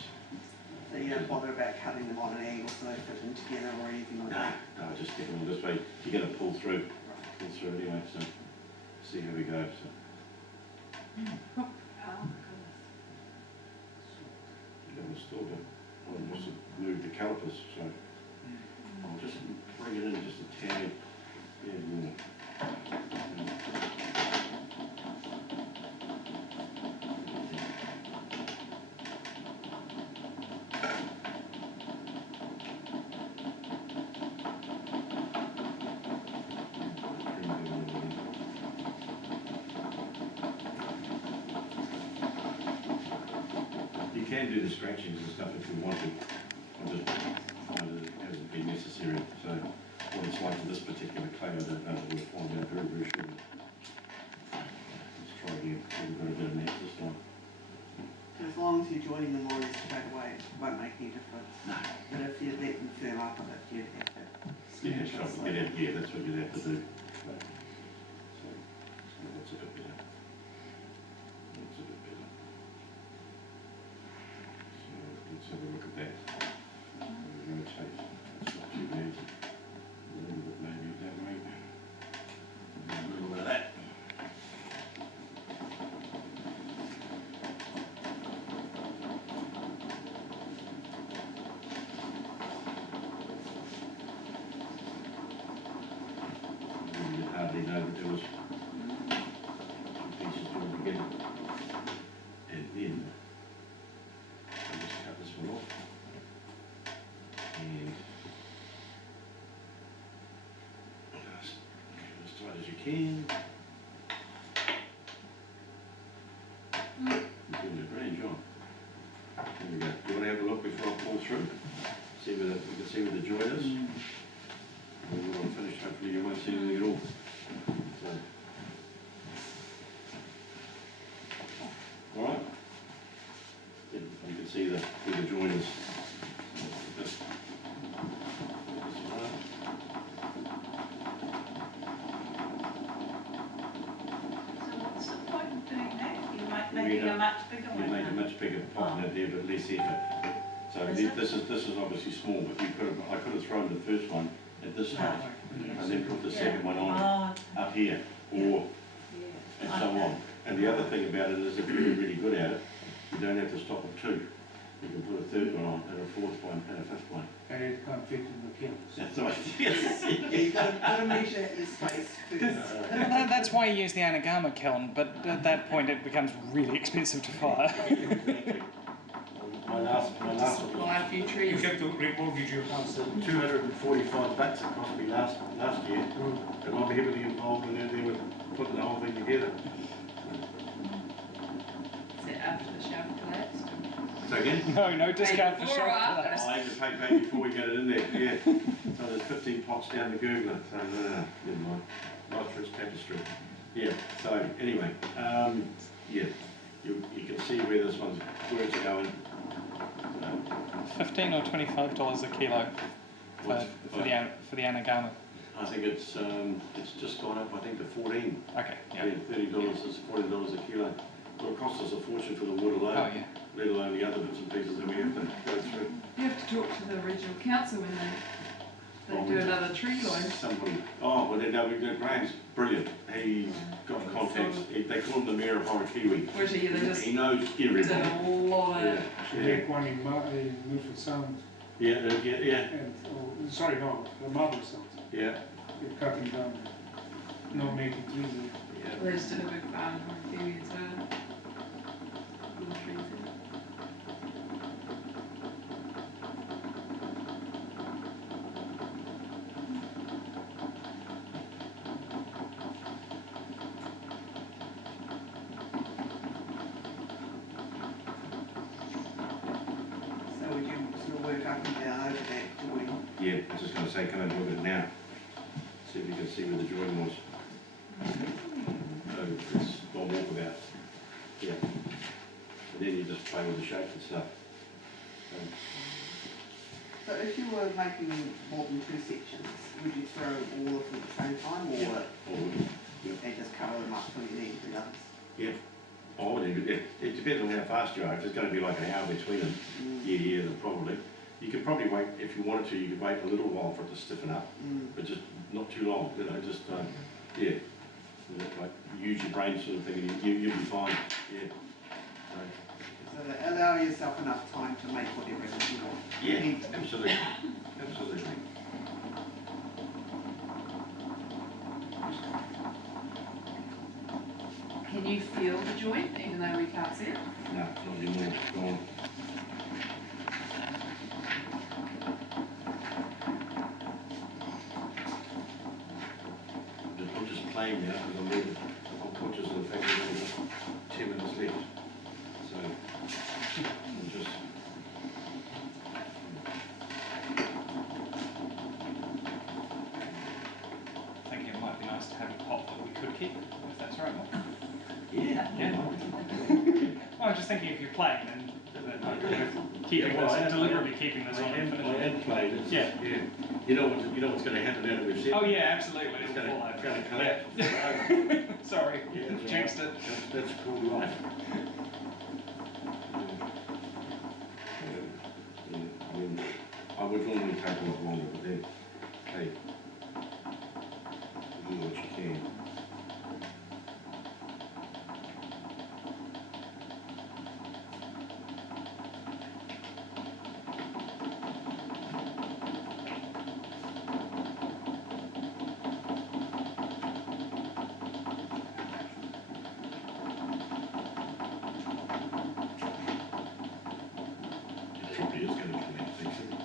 So you don't bother about cutting them on an angle so they fit in together or anything like that? No, just stick them on this way. You're going to pull through anyway, so see how we go. So Oh, goodness. you can still do. I'll also move the calipers, so I'll just bring it in just a tad. Yeah, more. can do the scratchings and stuff if you want to. I just find that it hasn't been necessary. So what it's like for this particular clay, I don't know. We'll find out very, very shortly. Let's try again. We've got a bit of mess this time. As long as you're joining them all straight away, it won't make any difference. No. But if you let them firm up a bit, you'd have to. Yeah, sure. Get out here. That's what you'd have to do. So that's a bit better. That's a bit better. So let's have a look at that. Rotate. That's not too bad. A little bit maybe that way. A little bit of that. You hardly know that there was two pieces joined together. And then I'll just cut this one off. And just as tight as you can. You're doing a great job. There we go. Do you want to have a look before I pull through? See where we can see where the joint is. When we're all finished, hopefully you won't see anything at all. So. All right. Yeah, you can see where the joint is. This one. So what's the point of doing that? You might We make don't- a much bigger You one. make a then. much bigger pot out there, but less effort. So Is it? this is obviously small, but I could have thrown the first one at this height and then put the second one on Oh, up here, or yeah. and so on. And the other thing about it is if you're really good at it, you don't have to stop at 2. You can put a third one on, and a fourth one, and a fifth one. And it can't fit in the kiln. That's right. Yes. You've got to measure your space first. That's why you use the anagama kiln, but at that point it becomes really expensive to fire. My last one was Supply a few You trees. have to remortgage your house. $245 it cost me last year, and I'm heavily involved in there with putting the whole thing together. Is it after the shaft collapsed? So again? No discount for Before or shaft after? collapse. I had to pay before we get it in there, yeah. So there's 15 pots down the gurgler, so never mind. Nice rich tapestry. Yeah, so anyway, yeah, you can see where this one's, where it's going. $15 or $25 a kilo What's- for the anagama. I think it's just gone up, I think, to 14. Okay, Yeah, yeah. $30 is $40 a kilo. Well, it costs us a fortune for the wood alone. Oh yeah. Let alone the other bits and pieces that we have to go through. You have to talk to the regional council when they do another tree line. Somebody, oh, well, Graham's brilliant. He got contacts, they call him the mayor of Horokiwi. Whereas you they just He knows did everyone. a lot of. Yeah, She yeah, make one in Milford Sound, yeah, yeah, and, sorry, no, the Marble Sound. yeah, They're cutting down, no native trees. yeah. They just did a big farm in Kiwi as well. Little trees there. So would you sort of work up and down over that joint? Yeah, I was just going to say, come and look at it now. See if you can see where the join was. So it's not walkabout. Yeah. And then you just play with the shapes and stuff. So if you were making more than 2 sections, would you throw all of them at the same time, or and just cover them up till you need the others? Yeah. Oh, it depends on how fast you are. If there's going to be like an hour between them, yeah, then probably. You could probably wait, if you wanted to, you could wait a little while for it to stiffen up, but just not too long, just, yeah. Like, use your brain sort of thing, and you'll be fine, yeah. So that allow yourself enough time to make whatever it is you want. Yeah, absolutely, absolutely. Can you feel the joint even though we can't see it? No, not anymore, gone. I'm just playing now because I'm really, I'm conscious of the fact that we've got 10 minutes left. So, I'm just thinking if you're playing, then keeping Yeah, well, this, I am- deliberately keeping this on. I am playing, it's, Yeah. You know what's gonna happen now that we've said. Oh yeah, absolutely. It's It'll fall over. gonna collapse. Yeah. Sorry, Yeah, it's jinxed all it. right. That's called life. I mean, I would normally take a lot longer, but then, hey, do what you can. It probably is gonna collapse, actually.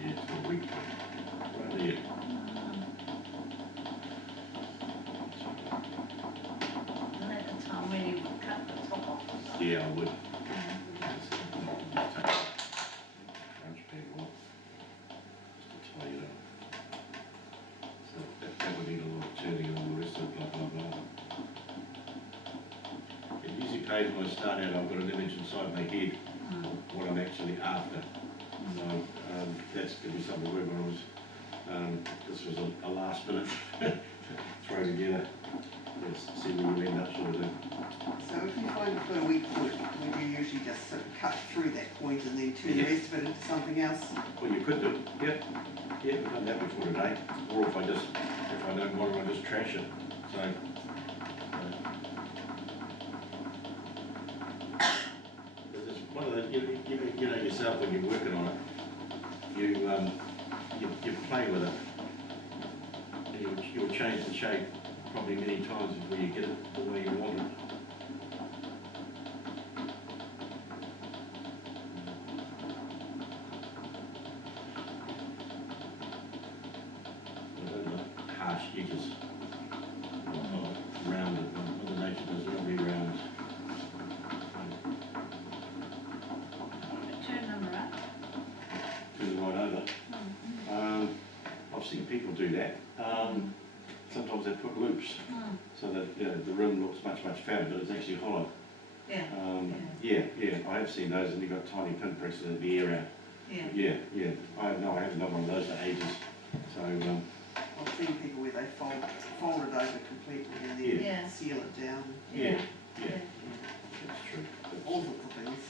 Yeah, it's got a weak point, right there. And at the time when you cut the top off. Yeah, I would. Crunch peg off, just to tie it up. So that would need a lot of turning and all the rest of it, blah, blah, blah. It usually pays when I start out, I've got an image inside my head of what I'm actually after. So, that's gonna be something to work on. This was a last minute throw together. Let's see where you end up sort of thing. So if you find a weak point, would you usually just sort of cut through that point and then turn the Yeah. rest of it into something else? Well, you could do, yeah. Yeah, we've done that before today. Or if I don't want it, I just trash it. So. But it's one of the, you know yourself when you're working on it, you play with it. And you'll change the shape probably many times before you get it the way you want it. I don't like harsh edges. Rounded, Mother Nature does lovely rounds. Turn them around. Turn them right over. I've seen people do that. Sometimes they put loops so that the rim looks much fatter, but it's actually hollow. Yeah. Yeah, I have seen those, and you've got tiny pinpricks in the air out. Yeah. Yeah. I haven't done one of those for ages. So, I've seen people where they fold it over completely and then Yeah. seal it down, yeah, that's true. all sorts of things.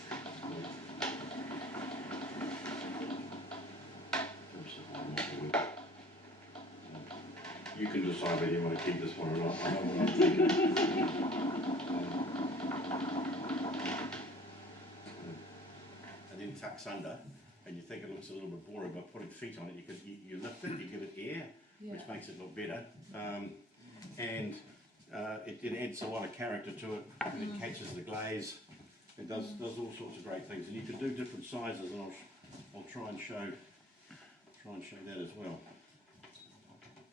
You can decide whether you want to keep this one or not. I know what I'm thinking. And then tucks under, and you think it looks a little bit boring by putting feet on it. You lift it, you give it air, which makes it look better, and it adds a lot of character to it, and it catches the glaze. It does all sorts of great things, and you can do different sizes, and I'll try and show that as well.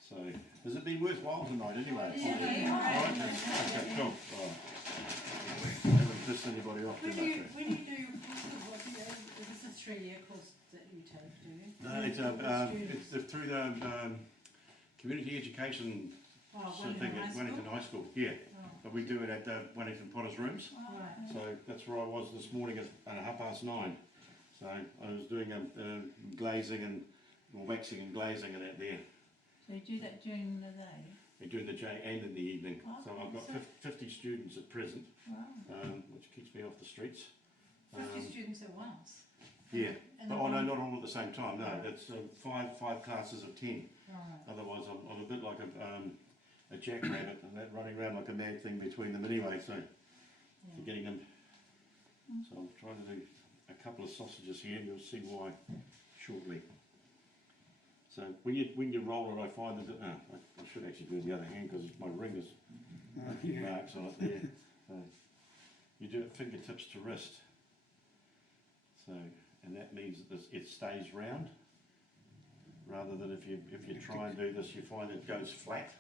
So, has it been worthwhile tonight anyway? Alright, okay, cool. I haven't pissed anybody off too much. When you do your courses, what do you, is this a 3-year course that you take, do you? No, it's through the community education sort of thing at Wellington High School. Yeah, but we do it at the Wellington Potter's Rooms. Right. So that's where I was this morning at 9:30. So I was doing glazing and waxing and glazing and that there. So you do that during the day? We're doing the J and in the evening. Oh, So I've got 50 students at present, Wow. which keeps me off the streets. 50 students at once? Yeah, And but then no, not all at the same time. No, it's five classes of 10. Right. Otherwise, I'm a bit like a jackrabbit and that running around like a mad thing between them anyway. So you're getting them. So I'm trying to do a couple of sausages here, and you'll see why shortly. So when you roll it, I find that I should actually do it the other hand because my ring is making marks on it there. So you do it fingertips to wrist. So and that means that it stays round, rather than if you try and do this, you find it goes flat,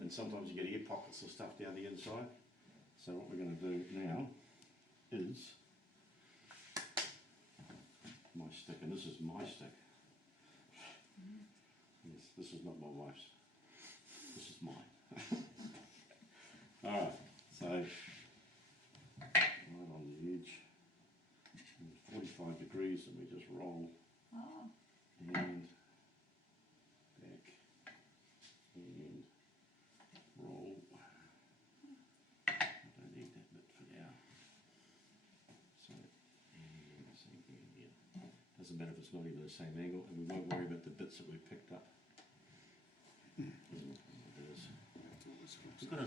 and sometimes you get ear pockets of stuff down the inside. So what we're going to do now is my stick, and this is my stick. Yes, this is not my wife's. This is mine. Alright, so right on the edge, and 45 degrees, and we just roll Oh, and back and roll. I don't need that bit for now. So, and same thing here. Doesn't matter if it's not even the same angle, and we won't worry about the bits that we picked up. We've got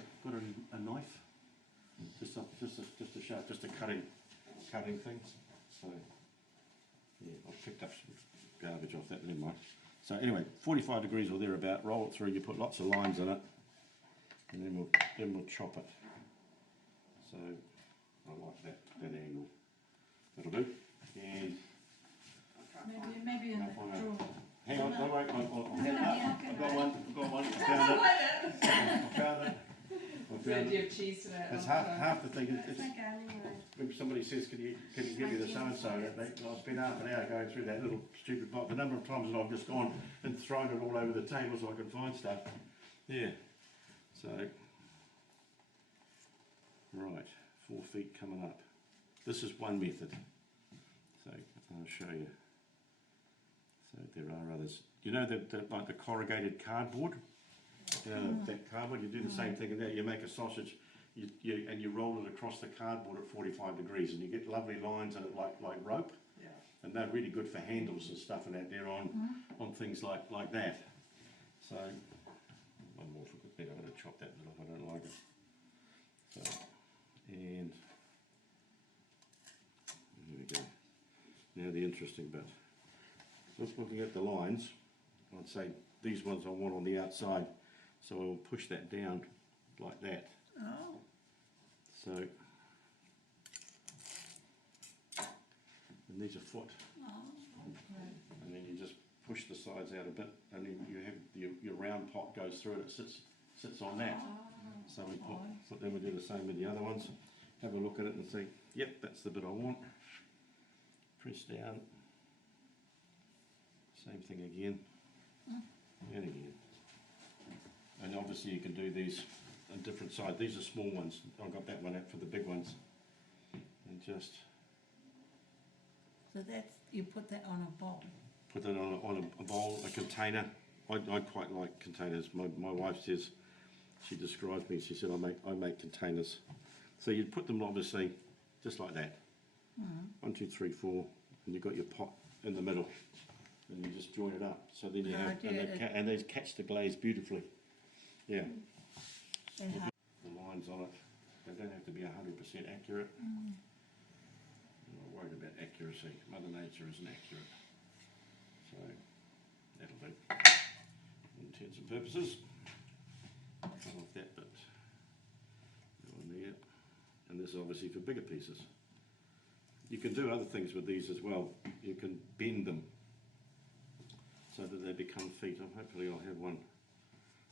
a knife, just a sharp, just a cutting thing. So yeah, I've picked up some garbage off that. Never mind. So anyway, 45 degrees or thereabout. Roll it through. You put lots of lines in it, and then we'll chop it. So I like that angle. That'll do. And maybe in the drawer. hang on, don't worry. I've got one. I found it. Do you have cheese today? It's half the thing. It's, Okay, anyway. when somebody says, can you give me the so-and-so, I'll spend half an hour going through that little stupid box. The number of times that I've just gone and thrown it all over the table so I can find stuff. Yeah. So, right, 4 feet coming up. This is one method. So, I'll show you. So, there are others. You know like the corrugated cardboard? You know, that cardboard, you do the same thing in there. You make a sausage, and you roll it across the cardboard at 45 degrees, and you get lovely lines in it like rope. Yeah. And they're really good for handles and stuff and that there on things like that. So, one more for good bit. I'm going to chop that bit off. I don't like it. So, and here we go. Now the interesting bit. Just looking at the lines, I'd say these ones I want on the outside. So I will push that down like that. Oh. So, and these are foot. Oh. And then you just push the sides out a bit, and then you have your round pot goes through it. It sits on that. So we then we do the same with the other ones. Have a look at it and see, yep, that's the bit I want. Press down. Same thing again, and again. And obviously you can do these on different sides. These are small ones. I've got that one out for the big ones. And just So that's, you put that on a bowl. put that on a bowl, a container. I quite like containers. My wife says, she describes me, she said I make containers. So you'd put them obviously just like that. 1, 2, 3, 4, and you've got your pot in the middle. And you just join it up. So then you have, and they catch the glaze beautifully. Yeah. The lines on it, they don't have to be 100% accurate. I'm not worried about accuracy. Mother Nature isn't accurate. So that'll do. For intents and purposes. Cut off that bit. That one there. And this is obviously for bigger pieces. You can do other things with these as well. You can bend them so that they become feet. Hopefully I'll have one.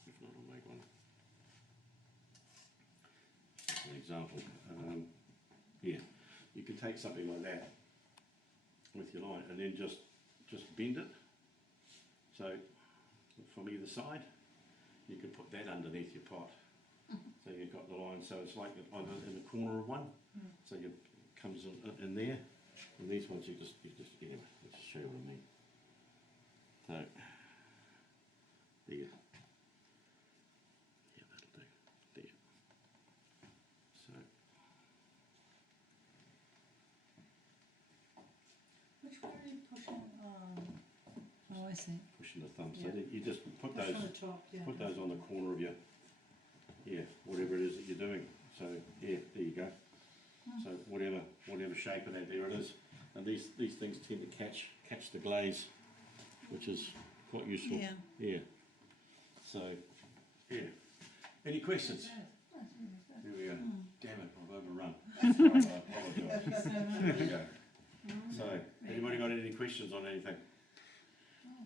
If not, I'll make one. As an example. Yeah, you can take something like that with your line and then just bend it. So from either side, you can put that underneath your pot. So you've got the line, so it's like in the corner of one. So it comes in there. And these ones you just yeah, let's show you what I mean. So there. Yeah, that'll do. There. So Which way are you pushing? Oh, I see. pushing the thumb. So Yeah. you just put Push those on the top, yeah. put those on the corner of your whatever it is that you're doing. So yeah, there you go. So whatever shape of that, there it is. And these things tend to catch the glaze, which is quite useful. Yeah. Yeah. So yeah. Any questions? There we go. Damn it, I've overrun. I apologise. There we go. So, anybody got any questions on anything?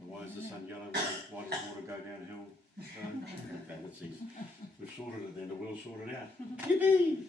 Why is the sun yellow? Why does the water go downhill? Okay, that's easy. We've sorted it then, but we'll sort it out. Yippee!